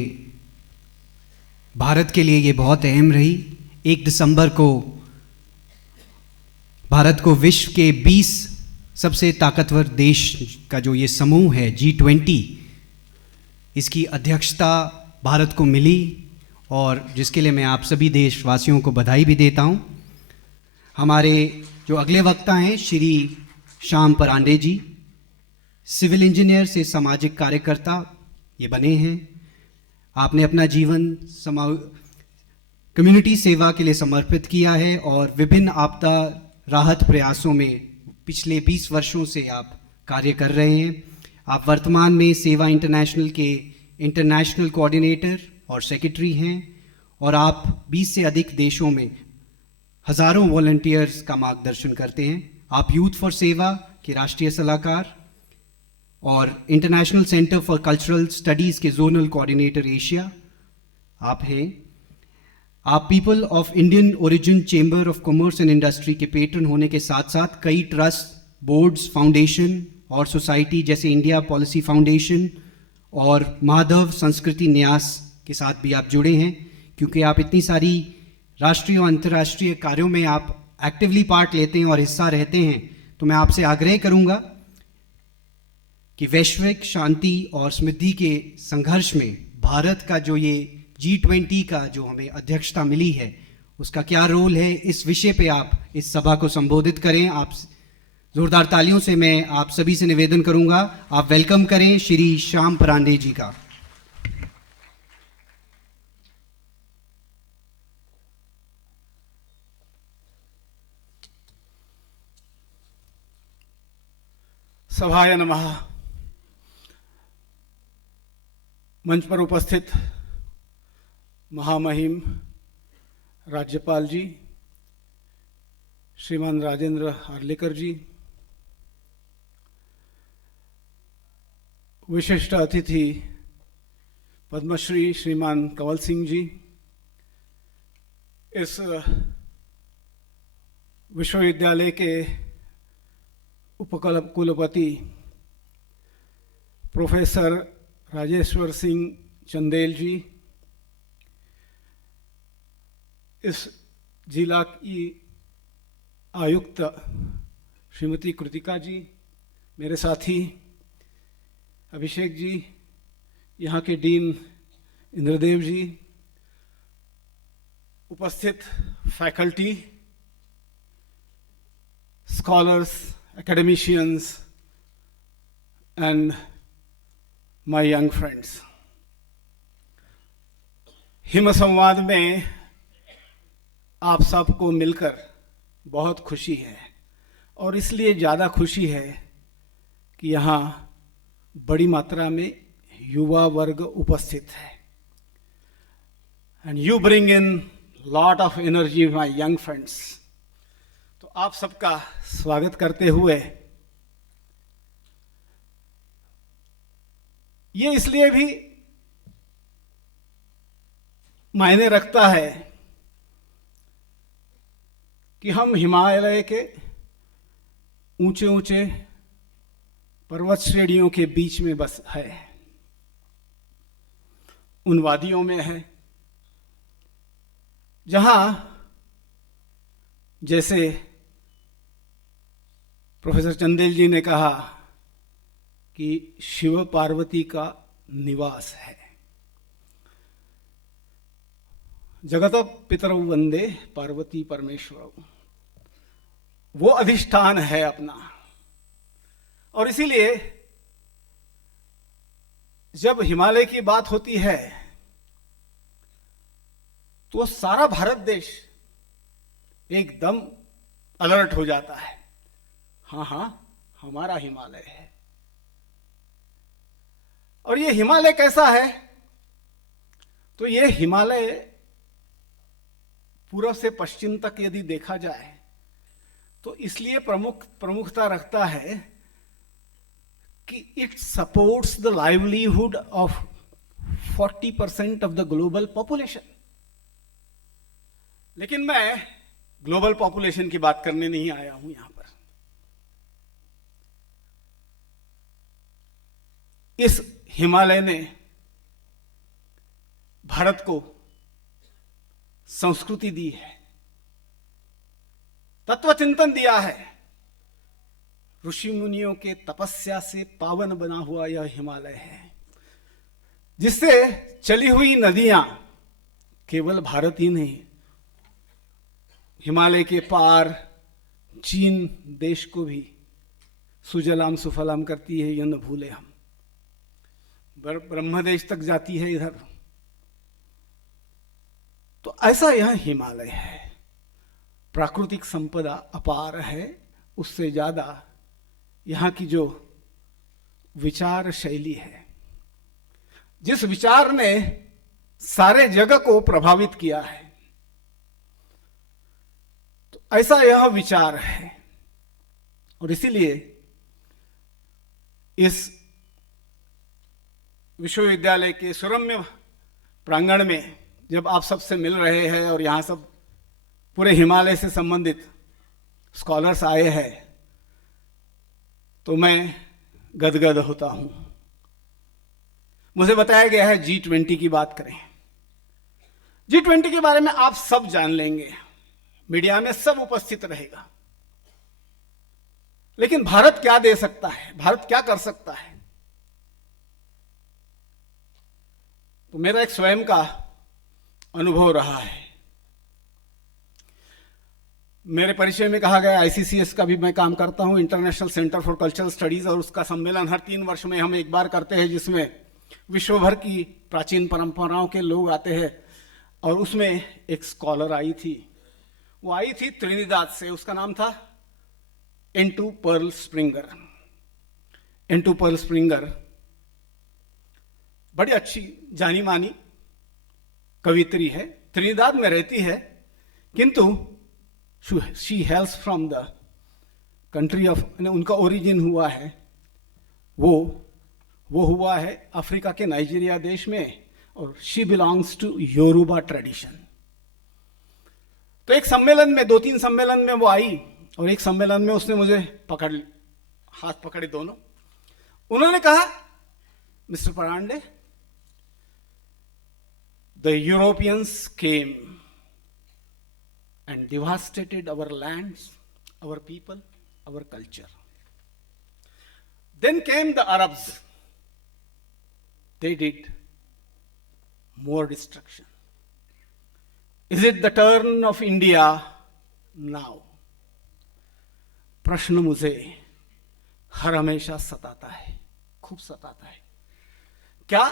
भारत के लिए ये बहुत अहम रही। 1 दिसंबर को भारत को विश्व के 20 सबसे ताकतवर देश का जो ये समूह है G20, इसकी अध्यक्षता भारत को मिली और जिसके लिए मैं आप सभी देशवासियों को बधाई भी देता हूँ। हमारे जो अगले वक्ता हैं श्री श्याम परांडे जी, सिविल इंजीनियर से सामाजिक कार्यकर्ता ये बने हैं। आपने अपना जीवन कम्युनिटी सेवा के लिए समर्पित किया है और विभिन्न आपदा राहत प्रयासों में पिछले 20 वर्षों से आप कार्य कर रहे हैं। आप वर्तमान में सेवा इंटरनेशनल के इंटरनेशनल कोऑर्डिनेटर और सेक्रेटरी हैं और आप 20 से अधिक देशों में हज़ारों वॉलंटियर्स का मार्गदर्शन करते हैं। आप यूथ फॉर सेवा के राष्ट्रीय सलाहकार और international centre for cultural studies के जोनल कोऑर्डिनेटर एशिया आप हैं। आप people of Indian origin chamber of commerce and industry के पेट्रन होने के साथ साथ कई ट्रस्ट, बोर्ड्स, फाउंडेशन और सोसाइटी जैसे इंडिया पॉलिसी फाउंडेशन और माधव संस्कृति न्यास के साथ भी आप जुड़े हैं। क्योंकि आप इतनी सारी राष्ट्रीय और अंतर्राष्ट्रीय कार्यों में आप एक्टिवली पार्ट लेते हैं और हिस्सा रहते हैं, तो मैं आपसे आग्रह करूंगा कि वैश्विक शांति और समृद्धि के संघर्ष में भारत का जो ये G20 का जो हमें अध्यक्षता मिली है उसका क्या रोल है, इस विषय पे आप इस सभा को संबोधित करें। आप जोरदार तालियों से मैं आप सभी से निवेदन करूंगा, आप वेलकम करें श्री श्याम परांडे जी का। सभाय नमः। मंच पर उपस्थित महामहिम राज्यपाल जी श्रीमान राजेंद्र हार्लेकर जी, विशिष्ट अतिथि पद्मश्री श्रीमान कंवल सिंह जी, इस विश्वविद्यालय के उपकुलपति प्रोफेसर राजेश्वर सिंह चंदेल जी, इस जिला की आयुक्त श्रीमती कृतिका जी, मेरे साथी अभिषेक जी, यहाँ के डीन इंद्रदेव जी, उपस्थित faculty, scholars, academicians and my young friends. Him संवाद में आप सबको मिलकर बहुत खुशी है और इसलिए ज़्यादा खुशी है कि यहाँ बड़ी मात्रा में युवा वर्ग उपस्थित है। And you bring in lot of energy, my young friends. तो आप सबका स्वागत करते हुए ये इसलिए भी मायने रखता है कि हम हिमालय के ऊंचे ऊंचे पर्वत श्रेणियों के बीच में बस है, उन वादियों में है जहां जैसे प्रोफेसर चंदेल जी ने कहा कि शिव पार्वती का निवास है। जगत पितरौ वंदे पार्वती परमेश्वर, वो अधिष्ठान है अपना। और इसीलिए जब हिमालय की बात होती है तो सारा भारत देश एकदम अलर्ट हो जाता है। हाँ हाँ, हमारा हिमालय है। और ये हिमालय कैसा है? तो ये हिमालय पूर्व से पश्चिम तक यदि देखा जाए तो इसलिए प्रमुखता रखता है कि it supports the livelihood of 40% of the global population. लेकिन मैं ग्लोबल पॉपुलेशन की बात करने नहीं आया हूं यहां पर। इस हिमालय ने भारत को संस्कृति दी है, तत्व चिंतन दिया है। ऋषि मुनियों के तपस्या से पावन बना हुआ यह हिमालय है, जिससे चली हुई नदियां केवल भारत ही नहीं, हिमालय के पार चीन देश को भी सुजलाम सुफलाम करती है, यह न भूले हम। ब्रह्मदेश तक जाती है इधर। तो ऐसा यह हिमालय है, प्राकृतिक संपदा अपार है। उससे ज्यादा यहां की जो विचार शैली है, जिस विचार ने सारे जगत को प्रभावित किया है, तो ऐसा यह विचार है। और इसीलिए इस विश्वविद्यालय के सुरम्य प्रांगण में जब आप सबसे मिल रहे हैं और यहां सब पूरे हिमालय से संबंधित स्कॉलर्स आए हैं, तो मैं गदगद होता हूं। मुझे बताया गया है G20 की बात करें। G20 के बारे में आप सब जान लेंगे, मीडिया में सब उपस्थित रहेगा। लेकिन भारत क्या दे सकता है, भारत क्या कर सकता है? तो मेरा एक स्वयं का अनुभव रहा है। मेरे परिचय में कहा गया ICCS का भी मैं काम करता हूं, international centre for cultural studies, और उसका सम्मेलन हर 3 वर्ष में हम एक बार करते हैं, जिसमें विश्व भर की प्राचीन परंपराओं के लोग आते हैं। और उसमें एक स्कॉलर आई थी, वो आई थी त्रिनिदाद से, उसका नाम था एंटू पर्ल स्प्रिंगर। एंटू पर्ल स्प्रिंगर बड़ी अच्छी जानी मानी कवित्री है, त्रिनिदाद में रहती है, किंतु she हेल्स from the country of, उनका ओरिजिन हुआ है, वो हुआ है अफ्रीका के नाइजीरिया देश में, और she belongs to Yoruba tradition. तो एक सम्मेलन में, 2-3 सम्मेलन में वो आई, और एक सम्मेलन में उसने मुझे हाथ पकड़े दोनों। उन्होंने कहा, mister Parande, the Europeans came and devastated our lands, our people, our culture. Then came the Arabs. They did more destruction. Is it the turn of India now? प्रश्न मुझे हर हमेशा सताता है, खूब सताता है। क्या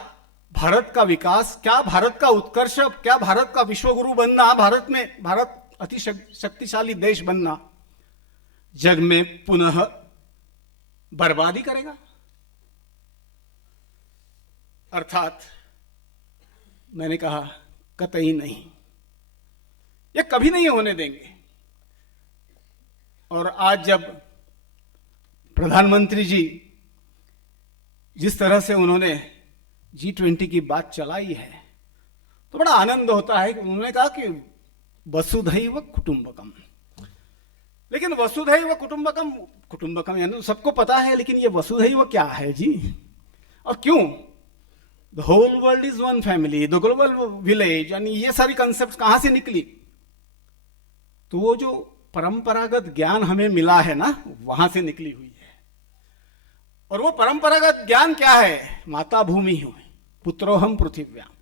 भारत का विकास, क्या भारत का उत्कर्ष, क्या भारत का विश्वगुरु बनना, भारत अति शक्तिशाली देश बनना जग में पुनः बर्बादी करेगा? अर्थात मैंने कहा, कतई नहीं, ये कभी नहीं होने देंगे। और आज जब प्रधानमंत्री जी जिस तरह से उन्होंने G20 की बात चलाई है, तो बड़ा आनंद होता है कि उन्होंने कहा कि वसुधैव कुटुंबकम। लेकिन वसुधैव कुटुंबकम यानी सबको पता है, लेकिन ये वसुधैव क्या है जी, और क्यों? The whole world is one family, the global village, यानी ये सारी कंसेप्ट कहां से निकली? तो वो जो परंपरागत ज्ञान हमें मिला है ना, वहां से निकली हुई है। और वो परंपरागत ज्ञान क्या है? माता भूमि हुई, पुत्रोहम पृथिव्याम।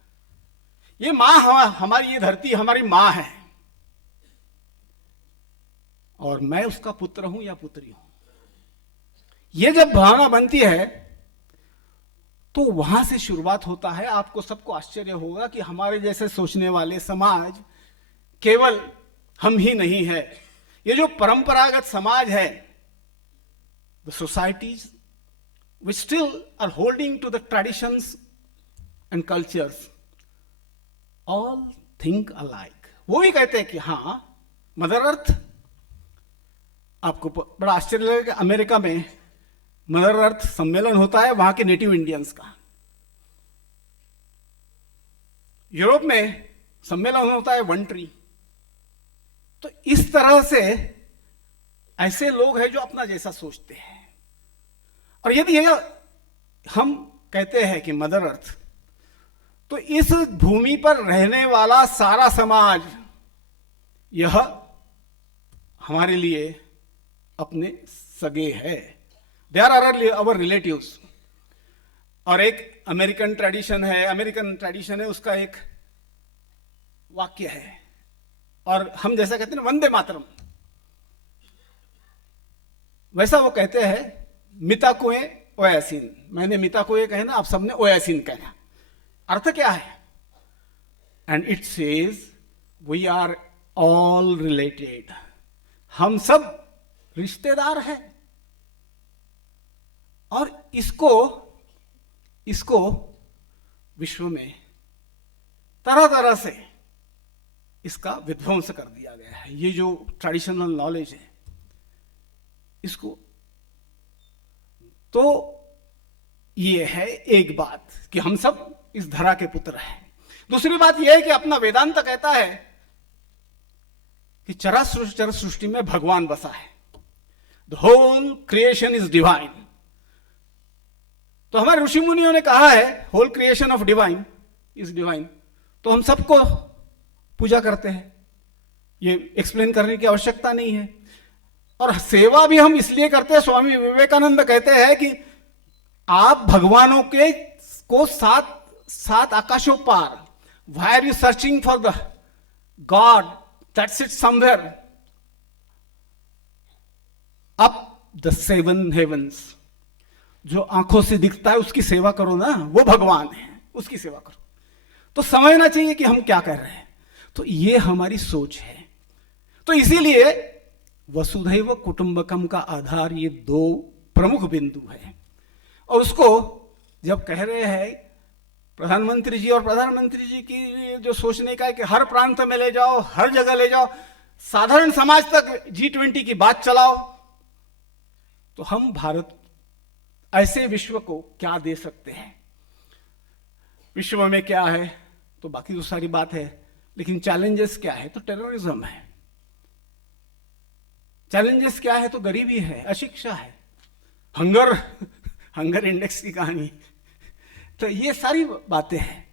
ये मां हमारी, ये धरती हमारी मां है, और मैं उसका पुत्र हूं या पुत्री हूं। ये जब भावना बनती है तो वहां से शुरुआत होता है। आपको सबको आश्चर्य होगा कि हमारे जैसे सोचने वाले समाज केवल हम ही नहीं है। ये जो परंपरागत समाज है, the societies which still are holding to the traditions and cultures, all think alike. वो भी कहते हैं कि हाँ, मदर अर्थ। आपको बड़ा आश्चर्य लगेगा, अमेरिका में मदर अर्थ सम्मेलन होता है वहां के नेटिव इंडियंस का। यूरोप में सम्मेलन होता है वन ट्री। तो इस तरह से ऐसे लोग हैं जो अपना जैसा सोचते हैं। और यदि हम कहते हैं कि मदर अर्थ, तो इस भूमि पर रहने वाला सारा समाज यह हमारे लिए अपने सगे है। They are our relatives. और एक अमेरिकन ट्रेडिशन है, उसका एक वाक्य है, और हम जैसा कहते हैं ना वंदे मातरम, वैसा वो कहते हैं मिताकुए ओयासिन। मैंने मिताकुए कहे ना, आप सबने ओयासिन कहना। अर्थ क्या है? And it says we are all related. हम सब रिश्तेदार हैं। और इसको विश्व में तरह तरह से इसका विध्वंस कर दिया गया है। ये जो ट्रेडिशनल नॉलेज है इसको, तो ये है एक बात कि हम सब इस धरा के पुत्र हैं। दूसरी बात यह है कि अपना वेदांत कहता है कि चर सृष्टि में भगवान बसा है। The whole creation is divine. तो हमारे ऋषि मुनियों ने कहा है whole creation of divine is divine. तो हम सबको पूजा करते हैं, ये एक्सप्लेन करने की आवश्यकता नहीं है। और सेवा भी हम इसलिए करते हैं, स्वामी विवेकानंद कहते हैं कि आप भगवानों के को सात आकाशों पार, why are you searching for the god that sits somewhere up the 7 heavens. जो आंखों से दिखता है उसकी सेवा करो ना, वो भगवान है, उसकी सेवा करो। तो समझना चाहिए कि हम क्या कर रहे हैं। तो ये हमारी सोच है। तो इसीलिए वसुधैव कुटुंबकम का आधार ये 2 प्रमुख बिंदु है। और उसको जब कह रहे हैं प्रधानमंत्री जी, और प्रधानमंत्री जी की जो सोचने का है कि हर प्रांत में ले जाओ, हर जगह ले जाओ, साधारण समाज तक G20 की बात चलाओ, तो हम भारत ऐसे विश्व को क्या दे सकते हैं? विश्व में क्या है तो बाकी तो सारी बात है, लेकिन चैलेंजेस क्या है? तो टेररिज्म है। चैलेंजेस क्या है? तो गरीबी है, अशिक्षा है, हंगर इंडेक्स की कहानी। तो ये सारी बातें हैं।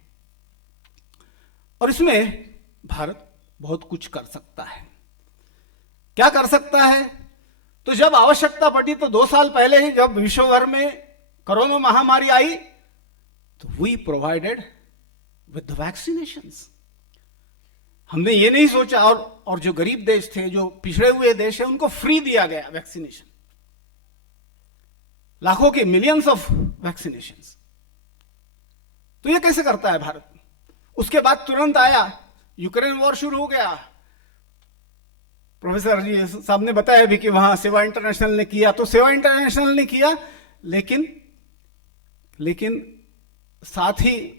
और इसमें भारत बहुत कुछ कर सकता है। क्या कर सकता है? तो जब आवश्यकता पड़ी, तो 2 साल पहले ही जब विश्व भर में कोरोना महामारी आई, तो we provided with the vaccinations. हमने ये नहीं सोचा, और जो गरीब देश थे, जो पिछड़े हुए देश है, उनको फ्री दिया गया वैक्सीनेशन, लाखों के मिलियंस ऑफ वैक्सीनेशंस। तो ये कैसे करता है भारत? उसके बाद तुरंत आया, यूक्रेन वॉर शुरू हो गया। प्रोफेसर जी साहब ने बताया भी कि वहां सेवा इंटरनेशनल ने किया, तो सेवा इंटरनेशनल ने किया, लेकिन साथ ही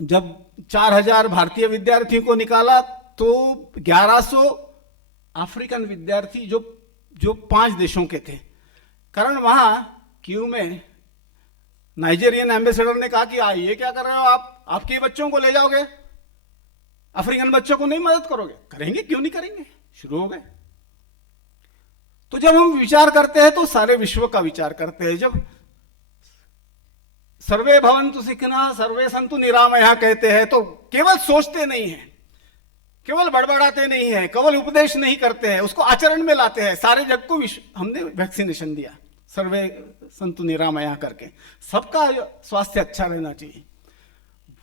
जब 4000 भारतीय विद्यार्थियों को निकाला, तो 1100 अफ्रीकन विद्यार्थी जो 5 देशों के थे। कारण वहां क्यू में नाइजीरियन एम्बेसडर ने कहा कि ये क्या कर रहे हो आप? आपके बच्चों को ले जाओगे, अफ्रीकन बच्चों को नहीं मदद करोगे? करेंगे, क्यों नहीं करेंगे? शुरू हो गए। तो जब हम विचार करते हैं तो सारे विश्व का विचार करते हैं। जब सर्वे भवन्तु सुखिनः सर्वे सन्तु निरामयः कहते हैं, तो केवल सोचते नहीं हैं, केवल बड़बड़ाते नहीं हैं, केवल उपदेश नहीं करते हैं, उसको आचरण में लाते हैं। सारे जग को हमने वैक्सीनेशन दिया, सर्वे सन्तु निरामयः करके, सबका स्वास्थ्य अच्छा रहना चाहिए।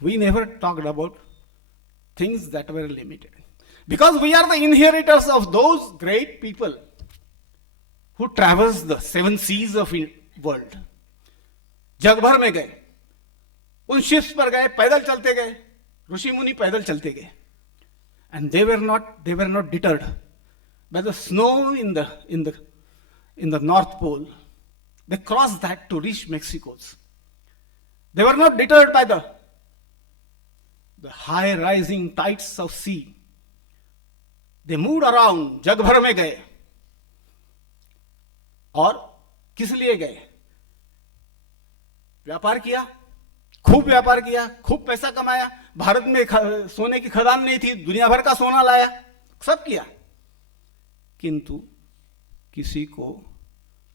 We never talked about things that were limited, because we are the inheritors of those great people who traversed the 7 seas of world. जग भर में गए, उन शिप्स पर गए, पैदल चलते गए, ऋषि मुनि पैदल चलते गए, and they were not deterred by the snow in the North Pole. They crossed that to reach Mexico's. They were not deterred by the high rising tides of sea. They moved around, जग भर में गए। और किस लिए गए? व्यापार किया, खूब व्यापार किया, खूब पैसा कमाया। भारत में सोने की खदान नहीं थी, दुनिया भर का सोना लाया, सब किया, किंतु किसी को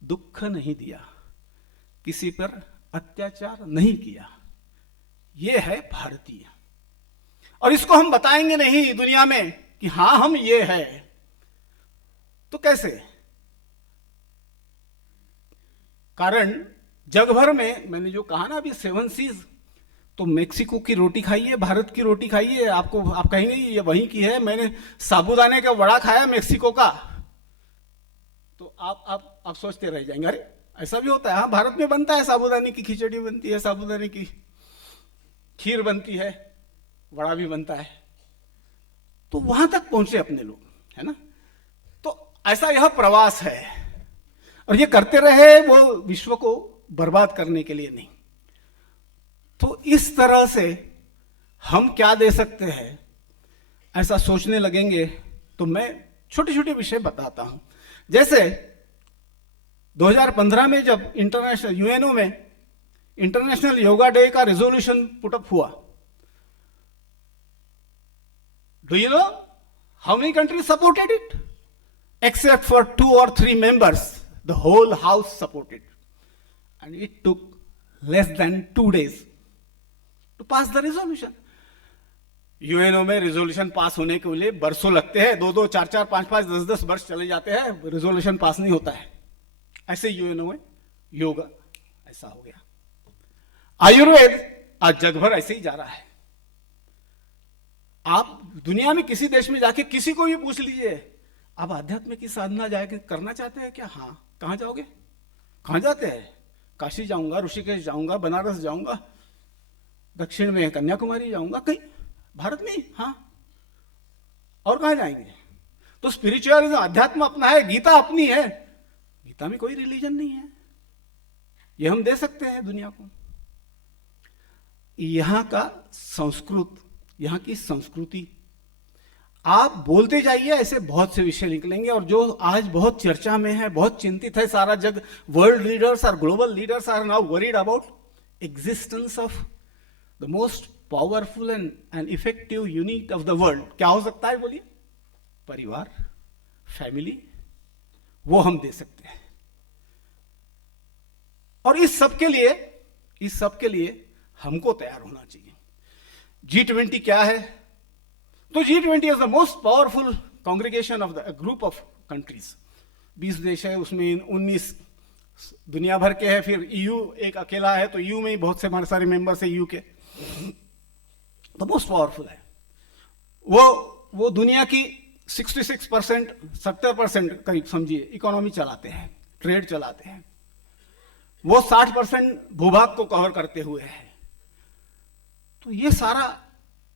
दुख नहीं दिया, किसी पर अत्याचार नहीं किया। यह है भारतीय। और इसको हम बताएंगे नहीं दुनिया में कि हां हम ये है, तो कैसे? कारण जग भर में, मैंने जो कहा ना अभी 7 सीज, तो मेक्सिको की रोटी खाइए, भारत की रोटी खाइए, आप कहेंगे ये वहीं की है। मैंने साबूदाने का वड़ा खाया मेक्सिको का, तो आप सोचते रह जाएंगे अरे ऐसा भी होता है। हाँ, भारत में बनता है, साबूदाने की खिचड़ी बनती है, साबूदाने की खीर बनती है, वड़ा भी बनता है। तो वहां तक पहुंचे अपने लोग, है ना। तो ऐसा यह प्रवास है, और ये करते रहे, वो विश्व को बर्बाद करने के लिए नहीं। तो इस तरह से हम क्या दे सकते हैं, ऐसा सोचने लगेंगे तो मैं छोटे छोटे विषय बताता हूं। जैसे 2015 में जब इंटरनेशनल यूएनओ में इंटरनेशनल योगा डे का रेजोल्यूशन पुटअप हुआ, do you know how many countries supported it? Except for 2 or 3 members, the whole house supported, and it took less than 2 days to pass the resolution. UNO में resolution pass होने के लिए बरसों लगते हैं, 2-2, 4-4, 5-5, 10-10 वर्ष चले जाते हैं, रेजोल्यूशन पास नहीं होता है। ऐसे यूएनओ में योगा ऐसा हो गया। आयुर्वेद आज जग भर ऐसे ही जा रहा है। आप दुनिया में किसी देश में जाके किसी को भी पूछ लीजिए, आप आध्यात्म की साधना जाके करना चाहते हैं क्या? हाँ। कहां जाओगे? कहां जाते हैं? काशी जाऊंगा, ऋषिकेश जाऊंगा, बनारस जाऊंगा, दक्षिण में कन्याकुमारी जाऊंगा, कहीं भारत में। हाँ, और कहां जाएंगे? तो स्पिरिचुअलिज्म, अध्यात्म अपना है, गीता अपनी है। गीता में कोई रिलीजन नहीं है, ये हम दे सकते हैं दुनिया को। यहां का संस्कृत, यहां की संस्कृति, आप बोलते जाइए, ऐसे बहुत से विषय निकलेंगे। और जो आज बहुत चर्चा में है, बहुत चिंतित है सारा जग, वर्ल्ड लीडर्स और global leaders are now worried about existence of the most powerful and effective unit of the world. क्या हो सकता है बोलिए? परिवार, फैमिली, वो हम दे सकते हैं। और इस सब के लिए हमको तैयार होना चाहिए। G20 क्या है? तो G20 is the most powerful congregation of the group of countries. 20 देश है, उसमें 19 दुनिया भर के हैं। फिर EU एक अकेला है, तो EU में ही बहुत से हमारे सारे मेंबर्स है EU के। तो मोस्ट पावरफुल है वो दुनिया की 66%, 70% करीब समझिए इकोनॉमी चलाते हैं, ट्रेड चलाते हैं। वो 60% भूभाग को कवर करते हुए है। तो ये सारा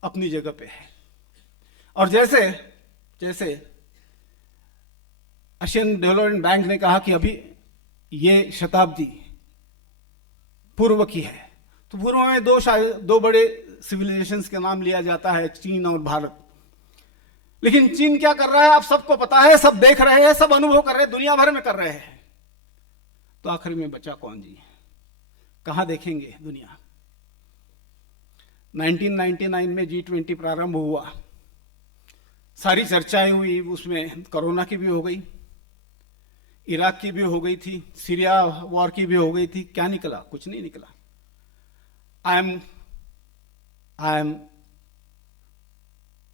अपनी जगह पे है। और जैसे एशियन डेवलपमेंट बैंक ने कहा कि अभी ये शताब्दी पूर्व की है, तो पूर्व में दो बड़े सिविलाइजेशंस के नाम लिया जाता है, चीन और भारत। लेकिन चीन क्या कर रहा है आप सबको पता है, सब देख रहे हैं, सब अनुभव कर रहे हैं, दुनिया भर में कर रहे हैं। तो आखिर में बचा कौन जी? कहां देखेंगे दुनिया? 1999 में G20 प्रारंभ हुआ, सारी चर्चाएं हुई, उसमें कोरोना की भी हो गई, इराक की भी हो गई थी, सीरिया वॉर की भी हो गई थी। क्या निकला? कुछ नहीं निकला। I am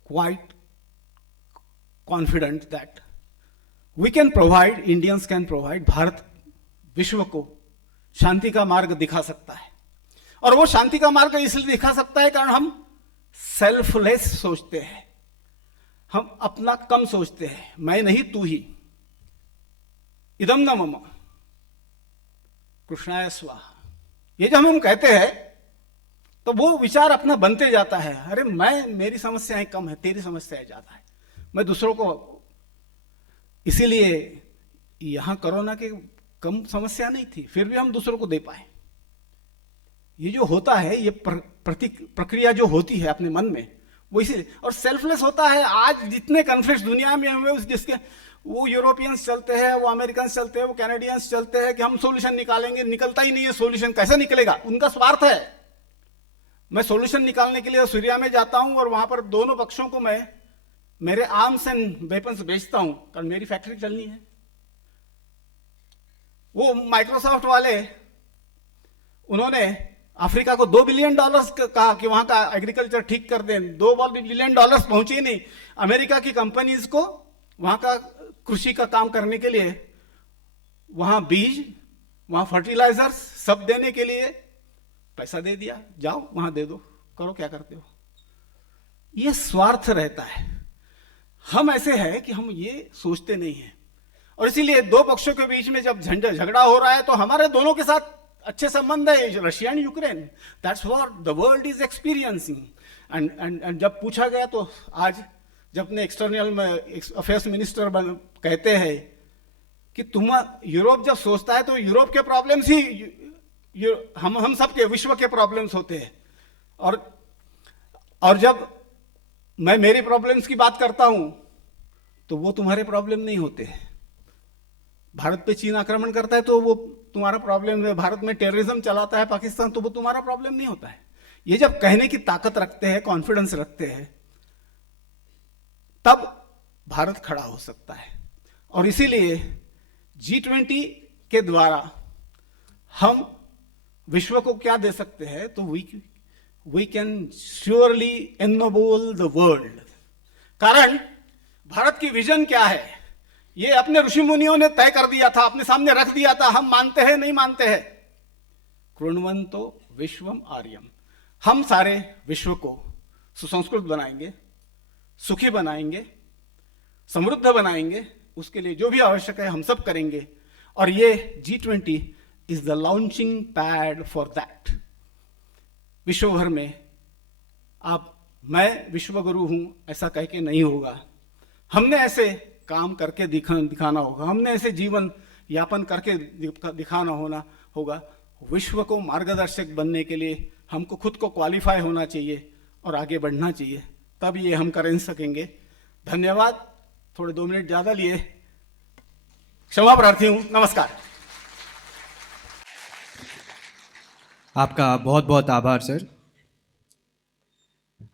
quite confident that we can provide, Indians can provide, Bharat विश्व को शांति का मार्ग दिखा सकता है। और वो शांति का मार्ग इसलिए दिखा सकता है कारण हम सेल्फलेस सोचते हैं, हम अपना कम सोचते हैं, मैं नहीं तू ही, इदम न मम कृष्णाय स्वाहा। ये जब हम कहते हैं तो वो विचार अपना बनते जाता है। अरे मेरी समस्याएं कम है, तेरी समस्याएं ज्यादा है, मैं दूसरों को। इसीलिए यहां कोरोना के कम समस्या नहीं थी, फिर भी हम दूसरों को दे पाए। ये जो होता है, ये प्रक्रिया जो होती है अपने मन में, वो इसीलिए। और सेल्फलेस होता है। आज जितने कॉन्फ्लिक्ट दुनिया में हुए, जिसके वो यूरोपियंस चलते हैं, वो अमेरिकन्स चलते हैं, वो कैनेडियंस चलते हैं कि हम सॉल्यूशन निकालेंगे, निकलता ही नहीं है सॉल्यूशन। कैसे निकलेगा? उनका स्वार्थ है। मैं सॉल्यूशन निकालने के लिए सीरिया में जाता हूं और वहां पर दोनों पक्षों को मैं मेरे आर्म्स एंड वेपन्स बेचता हूं, कारण मेरी फैक्ट्री चलनी है। वो माइक्रोसॉफ्ट वाले, उन्होंने अफ्रीका को $2 बिलियन कहा कि वहां का एग्रीकल्चर ठीक कर दें। $2 बिलियन पहुंचे नहीं अमेरिका की कंपनीज को वहां का कृषि का काम करने के लिए, वहां बीज, वहां फर्टिलाइजर्स सब देने के लिए पैसा दे दिया, जाओ वहां दे दो, करो क्या करते हो। ये स्वार्थ रहता है। हम ऐसे हैं कि हम ये सोचते नहीं हैं, और इसीलिए दो पक्षों के बीच में जब झगड़ा हो रहा है तो हमारे दोनों के साथ अच्छे संबंध है, Russia and Ukraine. That's what the world is experiencing. And जब पूछा गया तो आज जब अपने एक्सटर्नल अफेयर्स मिनिस्टर कहते हैं कि तुम, यूरोप जब सोचता है तो यूरोप के प्रॉब्लम्स ही हम सबके विश्व के प्रॉब्लम्स होते हैं। और जब मैं मेरी प्रॉब्लम्स की बात करता हूं तो वो तुम्हारे प्रॉब्लम नहीं होते हैं। भारत पे चीन आक्रमण करता है तो वो तुम्हारा प्रॉब्लम है, भारत में टेररिज्म चलाता है पाकिस्तान तो वो तुम्हारा प्रॉब्लम नहीं होता है। ये जब कहने की ताकत रखते हैं, कॉन्फिडेंस रखते हैं, तब भारत खड़ा हो सकता है। और इसीलिए G20 के द्वारा हम विश्व को क्या दे सकते हैं, तो we can surely ennoble the world. कारण भारत की विजन क्या है, ये अपने ऋषि मुनियों ने तय कर दिया था, अपने सामने रख दिया था। हम मानते हैं नहीं मानते हैं? कृण्वन्तो विश्वम आर्यम। हम सारे विश्व को सुसंस्कृत बनाएंगे, सुखी बनाएंगे, समृद्ध बनाएंगे। उसके लिए जो भी आवश्यक है हम सब करेंगे। और ये G20 is the launching pad for that. विश्व भर में मैं विश्वगुरु हूं ऐसा कह के नहीं होगा। हमने ऐसे काम करके दिखाना होगा, हमने ऐसे जीवन यापन करके दिखाना होगा। विश्व को मार्गदर्शक बनने के लिए हमको खुद को क्वालिफाई होना चाहिए और आगे बढ़ना चाहिए, तब ये हम कर सकेंगे। धन्यवाद। थोड़े 2 मिनट ज्यादा लिए, क्षमा प्रार्थी हूं। नमस्कार। आपका बहुत बहुत आभार सर।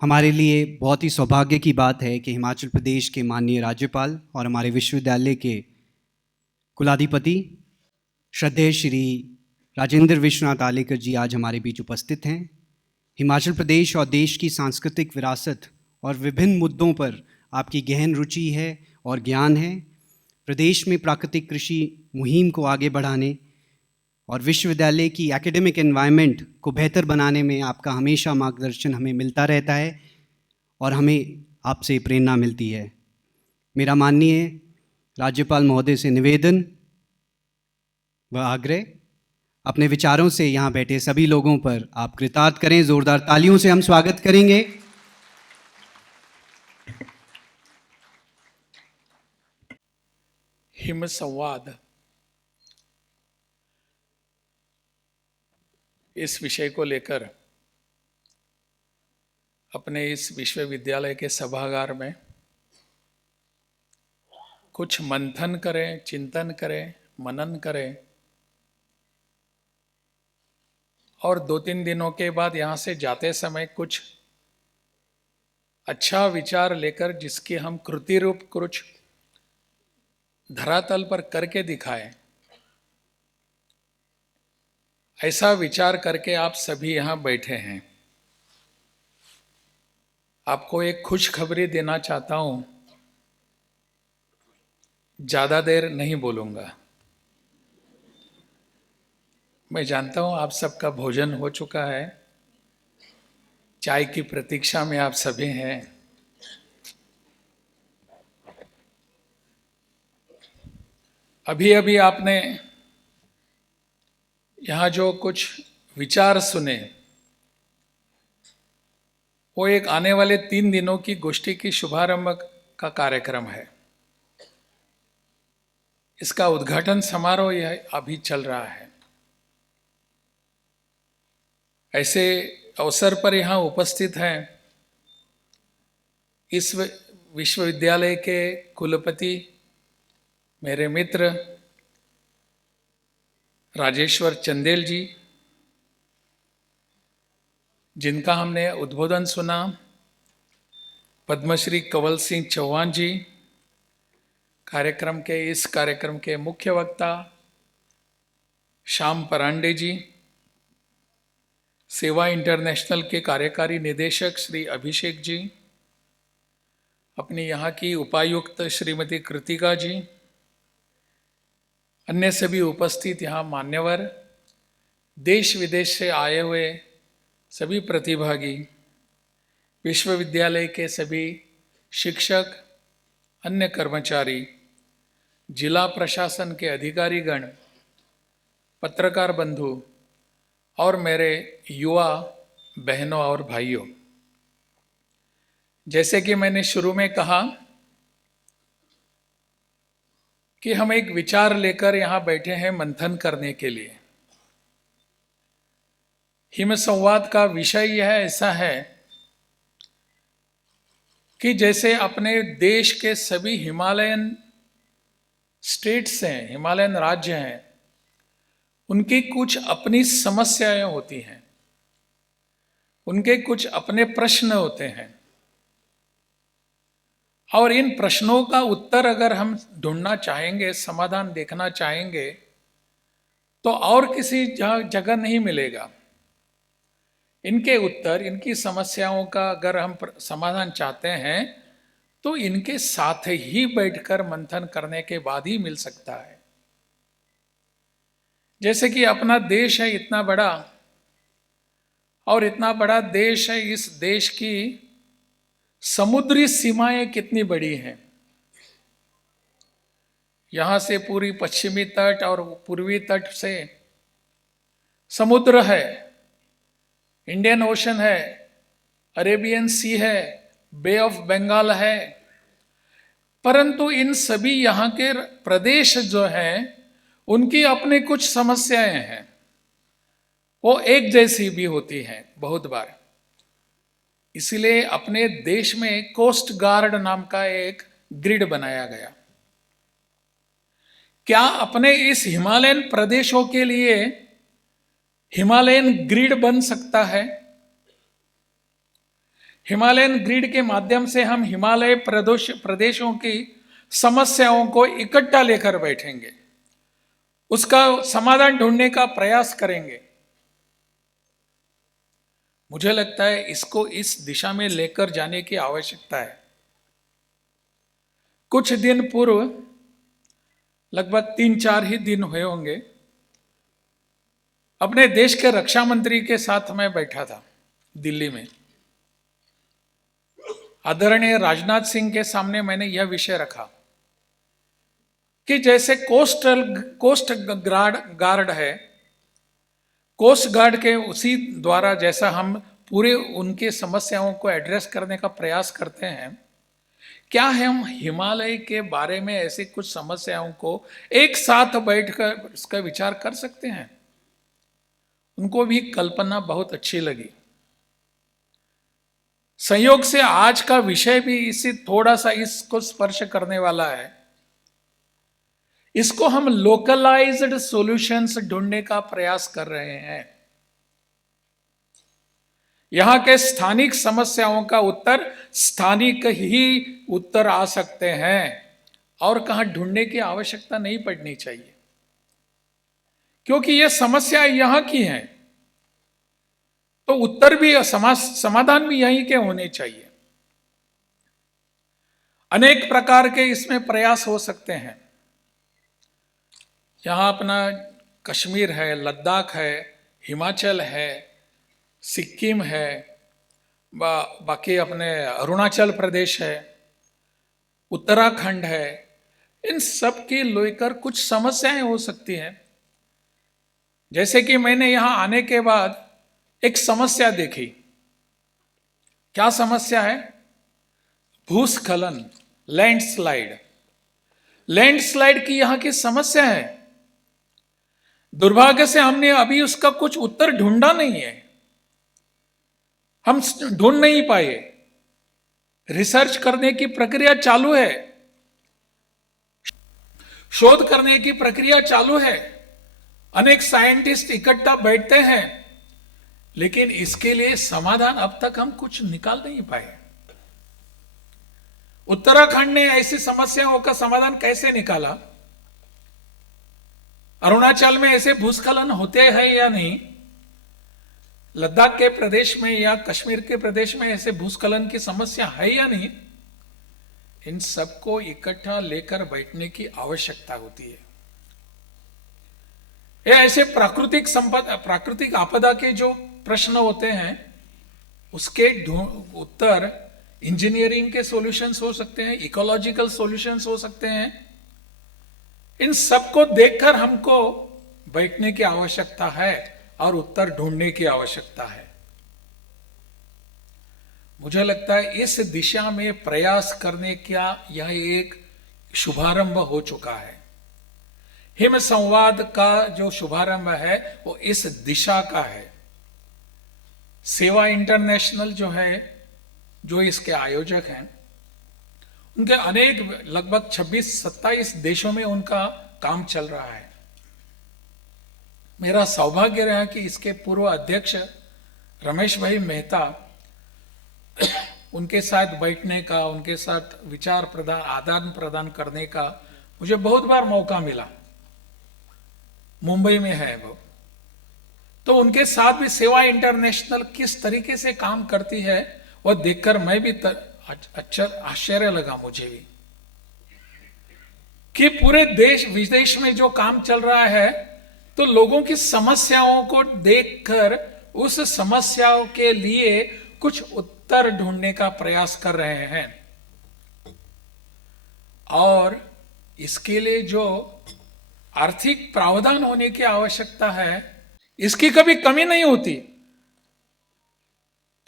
हमारे लिए बहुत ही सौभाग्य की बात है कि हिमाचल प्रदेश के माननीय राज्यपाल और हमारे विश्वविद्यालय के कुलाधिपति श्रद्धेय श्री राजेंद्र विश्वनाथ आलेकर जी आज हमारे बीच उपस्थित हैं। हिमाचल प्रदेश और देश की सांस्कृतिक विरासत और विभिन्न मुद्दों पर आपकी गहन रुचि है और ज्ञान है। प्रदेश में प्राकृतिक कृषि मुहिम को आगे बढ़ाने और विश्वविद्यालय की एकेडमिक एनवायरनमेंट को बेहतर बनाने में आपका हमेशा मार्गदर्शन हमें मिलता रहता है और हमें आपसे प्रेरणा मिलती है। मेरा माननीय राज्यपाल महोदय से निवेदन व आग्रह, अपने विचारों से यहाँ बैठे सभी लोगों पर आप कृतार्थ करें। जोरदार तालियों से हम स्वागत करेंगे। हिम संवाद इस विषय को लेकर अपने इस विश्वविद्यालय के सभागार में कुछ मंथन करें, चिंतन करें, मनन करें और 2-3 दिनों के बाद यहाँ से जाते समय कुछ अच्छा विचार लेकर जिसकी हम कृति रूप कुछ धरातल पर करके दिखाएं, ऐसा विचार करके आप सभी यहाँ बैठे हैं। आपको एक खुशखबरी देना चाहता हूँ, ज़्यादा देर नहीं बोलूँगा। मैं जानता हूँ आप सबका भोजन हो चुका है, चाय की प्रतीक्षा में आप सभी हैं। अभी अभी आपने यहाँ जो कुछ विचार सुने वो एक आने वाले 3 दिनों की गोष्ठी की शुभारंभ का कार्यक्रम है। इसका उद्घाटन समारोह यह अभी चल रहा है। ऐसे अवसर पर यहाँ उपस्थित हैं इस विश्वविद्यालय के कुलपति मेरे मित्र राजेश्वर चंदेल जी, जिनका हमने उद्बोधन सुना, पद्मश्री कंवल सिंह चौहान जी, इस कार्यक्रम के मुख्य वक्ता श्याम परांडे जी, सेवा इंटरनेशनल के कार्यकारी निदेशक श्री अभिषेक जी, अपनी यहाँ की उपायुक्त श्रीमती कृतिका जी, अन्य सभी उपस्थित यहाँ मान्यवर, देश विदेश से आए हुए सभी प्रतिभागी, विश्वविद्यालय के सभी शिक्षक, अन्य कर्मचारी, जिला प्रशासन के अधिकारीगण, पत्रकार बंधु और मेरे युवा बहनों और भाइयों, जैसे कि मैंने शुरू में कहा कि हम एक विचार लेकर यहाँ बैठे हैं मंथन करने के लिए। हिम संवाद का विषय यह ऐसा है कि जैसे अपने देश के सभी हिमालयन स्टेट्स हैं, हिमालयन राज्य हैं, उनकी कुछ अपनी समस्याएं होती हैं, उनके कुछ अपने प्रश्न होते हैं, और इन प्रश्नों का उत्तर अगर हम ढूंढना चाहेंगे, समाधान देखना चाहेंगे, तो और किसी जगह नहीं मिलेगा। इनके उत्तर, इनकी समस्याओं का अगर हम समाधान चाहते हैं तो इनके साथ ही बैठकर मंथन करने के बाद ही मिल सकता है। जैसे कि अपना देश है इतना बड़ा, और इतना बड़ा देश है, इस देश की समुद्री सीमाएं कितनी बड़ी हैं। यहां से पूरी पश्चिमी तट और पूर्वी तट से समुद्र है, इंडियन ओशन है, अरेबियन सी है, बे ऑफ बंगाल है, परंतु इन सभी यहाँ के प्रदेश जो हैं उनकी अपनी कुछ समस्याएं हैं, वो एक जैसी भी होती हैं बहुत बार। इसलिए अपने देश में कोस्ट गार्ड नाम का एक ग्रिड बनाया गया। क्या अपने इस हिमालयन प्रदेशों के लिए हिमालयन ग्रिड बन सकता है? हिमालयन ग्रिड के माध्यम से हम हिमालय प्रदेशों की समस्याओं को इकट्ठा लेकर बैठेंगे, उसका समाधान ढूंढने का प्रयास करेंगे। मुझे लगता है इसको इस दिशा में लेकर जाने की आवश्यकता है। कुछ दिन पूर्व, लगभग 3-4 ही दिन हुए होंगे, अपने देश के रक्षा मंत्री के साथ मैं बैठा था दिल्ली में। आदरणीय राजनाथ सिंह के सामने मैंने यह विषय रखा कि जैसे कोस्ट गार्ड है, कोस्ट गार्ड के उसी द्वारा जैसा हम पूरे उनके समस्याओं को एड्रेस करने का प्रयास करते हैं, क्या हम हिमालय के बारे में ऐसी कुछ समस्याओं को एक साथ बैठकर इसका विचार कर सकते हैं? उनको भी कल्पना बहुत अच्छी लगी। संयोग से आज का विषय भी इसी थोड़ा सा इसको स्पर्श करने वाला है। इसको हम लोकलाइज्ड सॉल्यूशंस ढूंढने का प्रयास कर रहे हैं। यहां के स्थानिक समस्याओं का उत्तर स्थानिक ही उत्तर आ सकते हैं, और कहां ढूंढने की आवश्यकता नहीं पड़नी चाहिए, क्योंकि यह समस्या यहां की है, तो उत्तर भी, समाधान भी यहीं के होने चाहिए। अनेक प्रकार के इसमें प्रयास हो सकते हैं। यहाँ अपना कश्मीर है, लद्दाख है, हिमाचल है, सिक्किम है, बाकी अपने अरुणाचल प्रदेश है, उत्तराखंड है, इन सब की लेकर कुछ समस्याएं हो सकती हैं। जैसे कि मैंने यहाँ आने के बाद एक समस्या देखी। क्या समस्या है? भूस्खलन, लैंडस्लाइड। लैंडस्लाइड की यहाँ की समस्या है। दुर्भाग्य से हमने अभी उसका कुछ उत्तर ढूंढा नहीं है, हम ढूंढ नहीं पाए। रिसर्च करने की प्रक्रिया चालू है। शोध करने की प्रक्रिया चालू है, अनेक साइंटिस्ट इकट्ठा बैठते हैं, लेकिन इसके लिए समाधान अब तक हम कुछ निकाल नहीं पाए। उत्तराखंड ने ऐसी समस्याओं का समाधान कैसे निकाला? अरुणाचल में ऐसे भूस्खलन होते हैं या नहीं? लद्दाख के प्रदेश में या कश्मीर के प्रदेश में ऐसे भूस्खलन की समस्या है या नहीं? इन सबको इकट्ठा लेकर बैठने की आवश्यकता होती है। ये ऐसे प्राकृतिक आपदा के जो प्रश्न होते हैं, उसके उत्तर इंजीनियरिंग के सॉल्यूशंस हो सकते हैं, इकोलॉजिकल सॉल्यूशंस हो सकते हैं। इन सबको देखकर हमको बैठने की आवश्यकता है और उत्तर ढूंढने की आवश्यकता है। मुझे लगता है इस दिशा में प्रयास करने का यह एक शुभारंभ हो चुका है। हिम संवाद का जो शुभारंभ है वो इस दिशा का है। सेवा इंटरनेशनल जो है, जो इसके आयोजक हैं, उनके अनेक लगभग 26-27 देशों में उनका काम चल रहा है। मेरा सौभाग्य रहा कि इसके पूर्व अध्यक्ष रमेश भाई मेहता, उनके साथ बैठने का, उनके साथ विचार आदान प्रदान करने का मुझे बहुत बार मौका मिला। मुंबई में है वो, तो उनके साथ भी सेवा इंटरनेशनल किस तरीके से काम करती है वह देखकर मैं भी आश्चर्य लगा मुझे भी, कि पूरे देश विदेश में जो काम चल रहा है, तो लोगों की समस्याओं को देखकर उस समस्याओं के लिए कुछ उत्तर ढूंढने का प्रयास कर रहे हैं। और इसके लिए जो आर्थिक प्रावधान होने की आवश्यकता है, इसकी कभी कमी नहीं होती।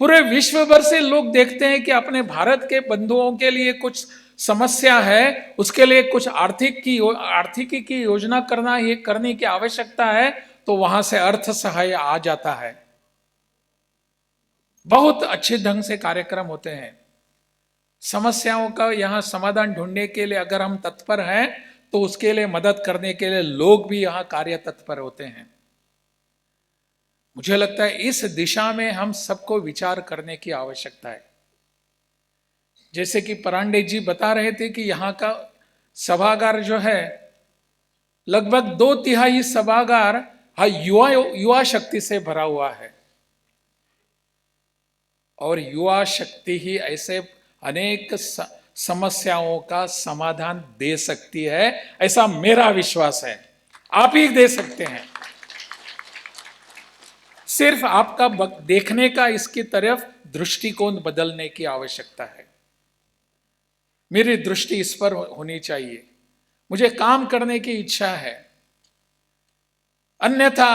पूरे विश्व भर से लोग देखते हैं कि अपने भारत के बंधुओं के लिए कुछ समस्या है, उसके लिए कुछ आर्थिकी की योजना करने की आवश्यकता है, तो वहां से अर्थ सहाय आ जाता है। बहुत अच्छे ढंग से कार्यक्रम होते हैं। समस्याओं का यहां समाधान ढूंढने के लिए अगर हम तत्पर हैं, तो उसके लिए मदद करने के लिए लोग भी यहां कार्य तत्पर होते हैं। मुझे लगता है इस दिशा में हम सबको विचार करने की आवश्यकता है। जैसे कि परांडे जी बता रहे थे कि यहाँ का सभागार जो है, लगभग 2/3 सभागार युवा शक्ति से भरा हुआ है, और युवा शक्ति ही ऐसे अनेक समस्याओं का समाधान दे सकती है, ऐसा मेरा विश्वास है। आप ही दे सकते हैं। सिर्फ आपका देखने का इसकी तरफ दृष्टिकोण बदलने की आवश्यकता है। मेरी दृष्टि इस पर होनी चाहिए। मुझे काम करने की इच्छा है। अन्यथा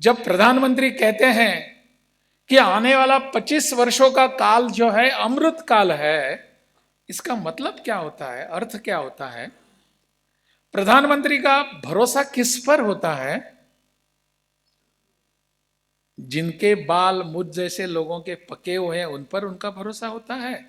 जब प्रधानमंत्री कहते हैं कि आने वाला 25 वर्षों का काल जो है अमृत काल है, इसका मतलब क्या होता है, अर्थ क्या होता है? प्रधानमंत्री का भरोसा किस पर होता है? जिनके बाल मुझ जैसे लोगों के पके हुए हैं उन पर उनका भरोसा होता है,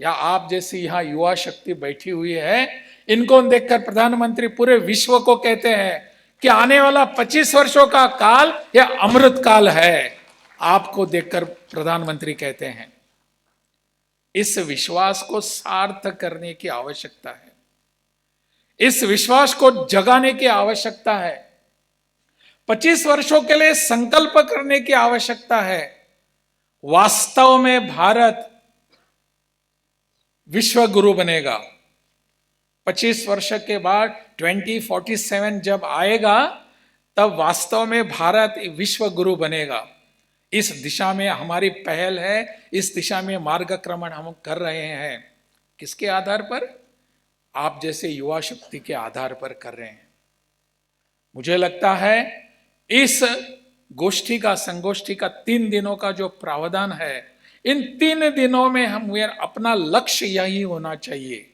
या आप जैसी यहां युवा शक्ति बैठी हुई है, इनको देखकर प्रधानमंत्री पूरे विश्व को कहते हैं कि आने वाला 25 वर्षों का काल यह अमृत काल है, आपको देखकर प्रधानमंत्री कहते हैं। इस विश्वास को सार्थक करने की आवश्यकता है। इस विश्वास को जगाने की आवश्यकता है। 25 वर्षों के लिए संकल्प करने की आवश्यकता है। वास्तव में भारत विश्व गुरु बनेगा। 25 वर्ष के बाद 2047 जब आएगा, तब वास्तव में भारत विश्व गुरु बनेगा। इस दिशा में हमारी पहल है, इस दिशा में मार्गक्रमण हम कर रहे हैं। किसके आधार पर? आप जैसे युवा शक्ति के आधार पर कर रहे हैं। मुझे लगता है इस संगोष्ठी का 3 दिनों का जो प्रावधान है, इन 3 दिनों में अपना लक्ष्य यही होना चाहिए।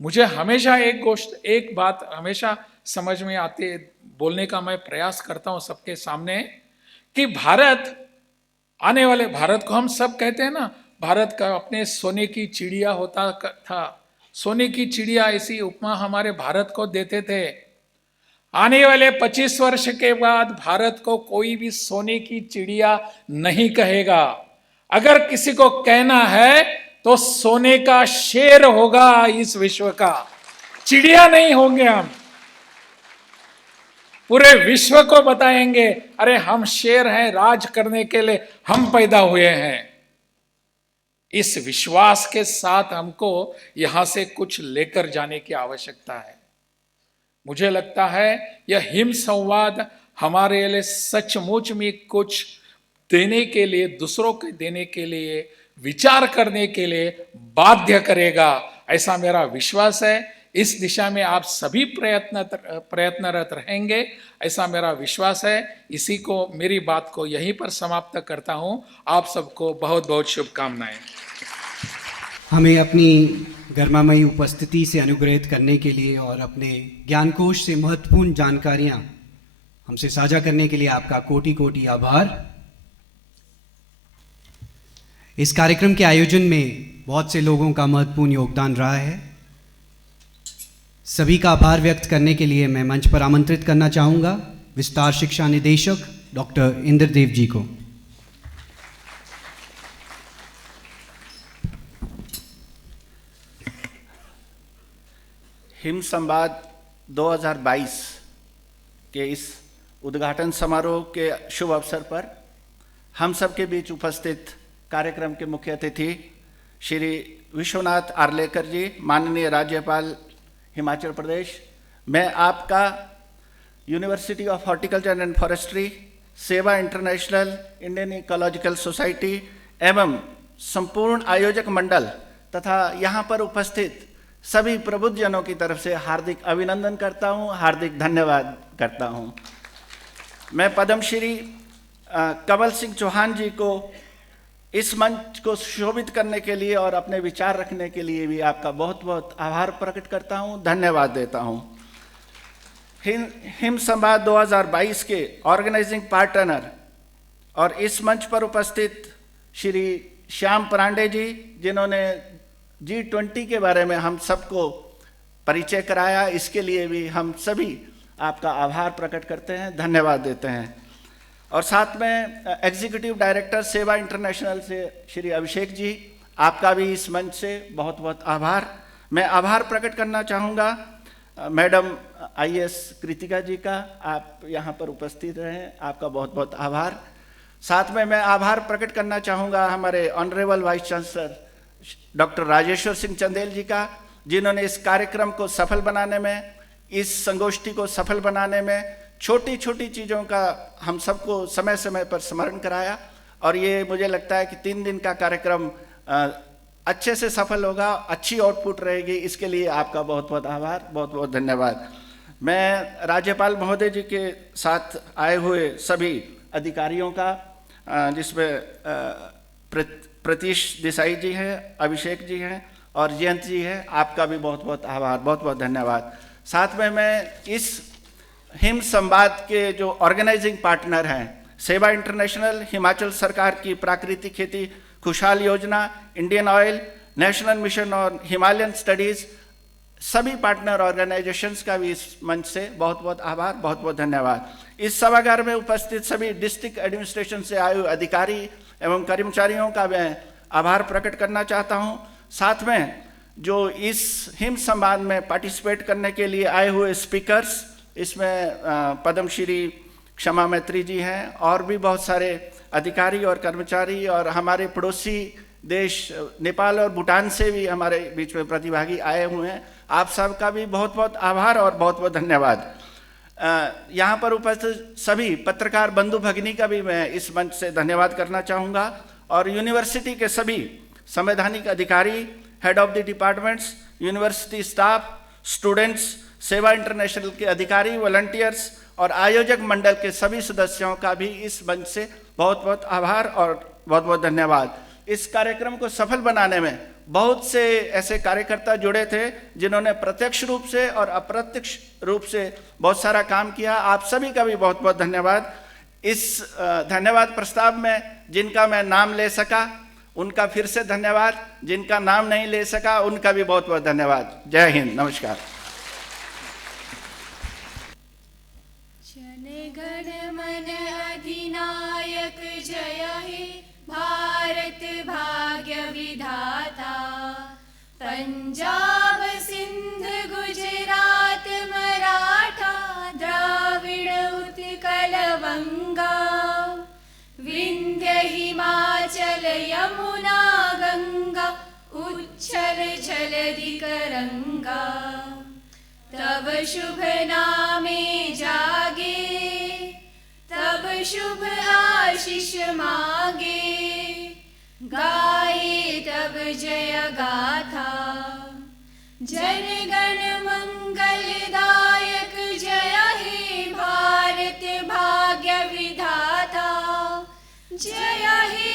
मुझे हमेशा एक बात हमेशा समझ में आती, बोलने का मैं प्रयास करता हूं सबके सामने, कि आने वाले भारत को हम सब कहते हैं ना, भारत का अपने सोने की चिड़िया होता था, सोने की चिड़िया ऐसी उपमा हमारे भारत को देते थे। आने वाले 25 वर्ष के बाद भारत को कोई भी सोने की चिड़िया नहीं कहेगा। अगर किसी को कहना है तो सोने का शेर होगा इस विश्व का, चिड़िया नहीं होंगे हम। पूरे विश्व को बताएंगे, अरे हम शेर हैं, राज करने के लिए हम पैदा हुए हैं। इस विश्वास के साथ हमको यहां से कुछ लेकर जाने की आवश्यकता है। मुझे लगता है यह हिम संवाद हमारे लिए सचमुच में कुछ देने के लिए, दूसरों को देने के लिए, विचार करने के लिए बाध्य करेगा, ऐसा मेरा विश्वास है। इस दिशा में आप सभी प्रयत्नरत रहेंगे, ऐसा मेरा विश्वास है। इसी को, मेरी बात को यहीं पर समाप्त करता हूं। आप सबको बहुत बहुत शुभकामनाएं। हमें अपनी गरिमामयी उपस्थिति से अनुग्रहित करने के लिए और अपने ज्ञानकोश से महत्वपूर्ण जानकारियां हमसे साझा करने के लिए आपका कोटि कोटि आभार। इस कार्यक्रम के आयोजन में बहुत से लोगों का महत्वपूर्ण योगदान रहा है। सभी का आभार व्यक्त करने के लिए मैं मंच पर आमंत्रित करना चाहूँगा विस्तार शिक्षा निदेशक डॉक्टर इंद्रदेव जी को। हिम संवाद 2022 के इस उद्घाटन समारोह के शुभ अवसर पर हम सबके बीच उपस्थित कार्यक्रम के मुख्य अतिथि श्री विश्वनाथ आर्लेकर जी, माननीय राज्यपाल हिमाचल प्रदेश, मैं आपका university of horticulture and forestry, सेवा इंटरनेशनल, इंडियन इकोलॉजिकल सोसाइटी एवं संपूर्ण आयोजक मंडल तथा यहाँ पर उपस्थित सभी प्रबुद्धजनों की तरफ से हार्दिक अभिनंदन करता हूँ, हार्दिक धन्यवाद करता हूँ। मैं पद्मश्री कंवल सिंह चौहान जी को इस मंच को शोभित करने के लिए और अपने विचार रखने के लिए भी आपका बहुत बहुत आभार प्रकट करता हूँ, धन्यवाद देता हूँ। हिम संवाद 2022 के ऑर्गेनाइजिंग पार्टनर और इस मंच पर उपस्थित श्री श्याम पांडे जी, जिन्होंने G20 के बारे में हम सबको परिचय कराया, इसके लिए भी हम सभी आपका आभार प्रकट करते हैं, धन्यवाद देते हैं। और साथ में एग्जीक्यूटिव डायरेक्टर सेवा इंटरनेशनल से श्री अभिषेक जी, आपका भी इस मंच से बहुत बहुत आभार। मैं आभार प्रकट करना चाहूँगा मैडम IAS कृतिका जी का, आप यहाँ पर उपस्थित रहें, आपका बहुत बहुत आभार। साथ में मैं आभार प्रकट करना चाहूँगा हमारे honourable vice chancellor doctor Rajeshwar Singh Chandel ji का, जिन्होंने इस कार्यक्रम को सफल बनाने में, इस संगोष्ठी को सफल बनाने में छोटी छोटी चीज़ों का हम सबको समय समय पर स्मरण कराया। और ये मुझे लगता है कि 3 दिन का कार्यक्रम अच्छे से सफल होगा, अच्छी आउटपुट रहेगी, इसके लिए आपका बहुत बहुत आभार, बहुत बहुत धन्यवाद। मैं राज्यपाल महोदय जी के साथ आए हुए सभी अधिकारियों का, जिसमें प्रतीश देसाई जी हैं, अभिषेक जी हैं और जयंत जी हैं, आपका भी बहुत बहुत आभार, बहुत बहुत धन्यवाद। साथ में मैं इस हिम संवाद के जो ऑर्गेनाइजिंग पार्टनर हैं, सेवा इंटरनेशनल, हिमाचल सरकार की प्राकृतिक खेती खुशहाल योजना, इंडियन ऑयल, नेशनल मिशन और हिमालयन स्टडीज़, सभी पार्टनर ऑर्गेनाइजेशंस का भी इस मंच से बहुत बहुत आभार, बहुत बहुत धन्यवाद। इस सभागार में उपस्थित सभी डिस्ट्रिक्ट एडमिनिस्ट्रेशन से आए हुए अधिकारी एवं कर्मचारियों का मैं आभार प्रकट करना चाहता हूँ। साथ में जो इस हिम संवाद में पार्टिसिपेट करने के लिए आए हुए स्पीकर्स, इसमें पद्मश्री क्षमा मैत्री जी हैं और भी बहुत सारे अधिकारी और कर्मचारी, और हमारे पड़ोसी देश नेपाल और भूटान से भी हमारे बीच में प्रतिभागी आए हुए हैं। आप सबका भी बहुत बहुत आभार और बहुत बहुत धन्यवाद। यहाँ पर उपस्थित सभी पत्रकार बंधु भगिनी का भी मैं इस मंच से धन्यवाद करना चाहूँगा, और यूनिवर्सिटी के सभी संवैधानिक अधिकारी, head of the departments, university staff, students, सेवा इंटरनेशनल के अधिकारी, वॉलंटियर्स और आयोजक मंडल के सभी सदस्यों का भी इस मंच से बहुत बहुत आभार और बहुत बहुत धन्यवाद। इस कार्यक्रम को सफल बनाने में बहुत से ऐसे कार्यकर्ता जुड़े थे जिन्होंने प्रत्यक्ष रूप से और अप्रत्यक्ष रूप से बहुत सारा काम किया। आप सभी का भी बहुत बहुत धन्यवाद। इस धन्यवाद प्रस्ताव में जिनका मैं नाम ले सका उनका फिर से धन्यवाद। जिनका नाम नहीं ले सका उनका भी बहुत बहुत धन्यवाद। जय हिंद, नमस्कार। जन गण मन अधिनायक जय हे भारत भाग्य विधाता। पंजाब सिंध गुजरात मराठा द्राविड़ उत्कल बंगा। विंध्य हिमाचल यमुना गंगा उच्छल जलधि तरंगा। तब शुभ नामे जागे तब शुभ आशीष मांगे। गाए तब जय गाथा जन गण मंगलदायक जय हे भारत भाग्य विधाता। जय हे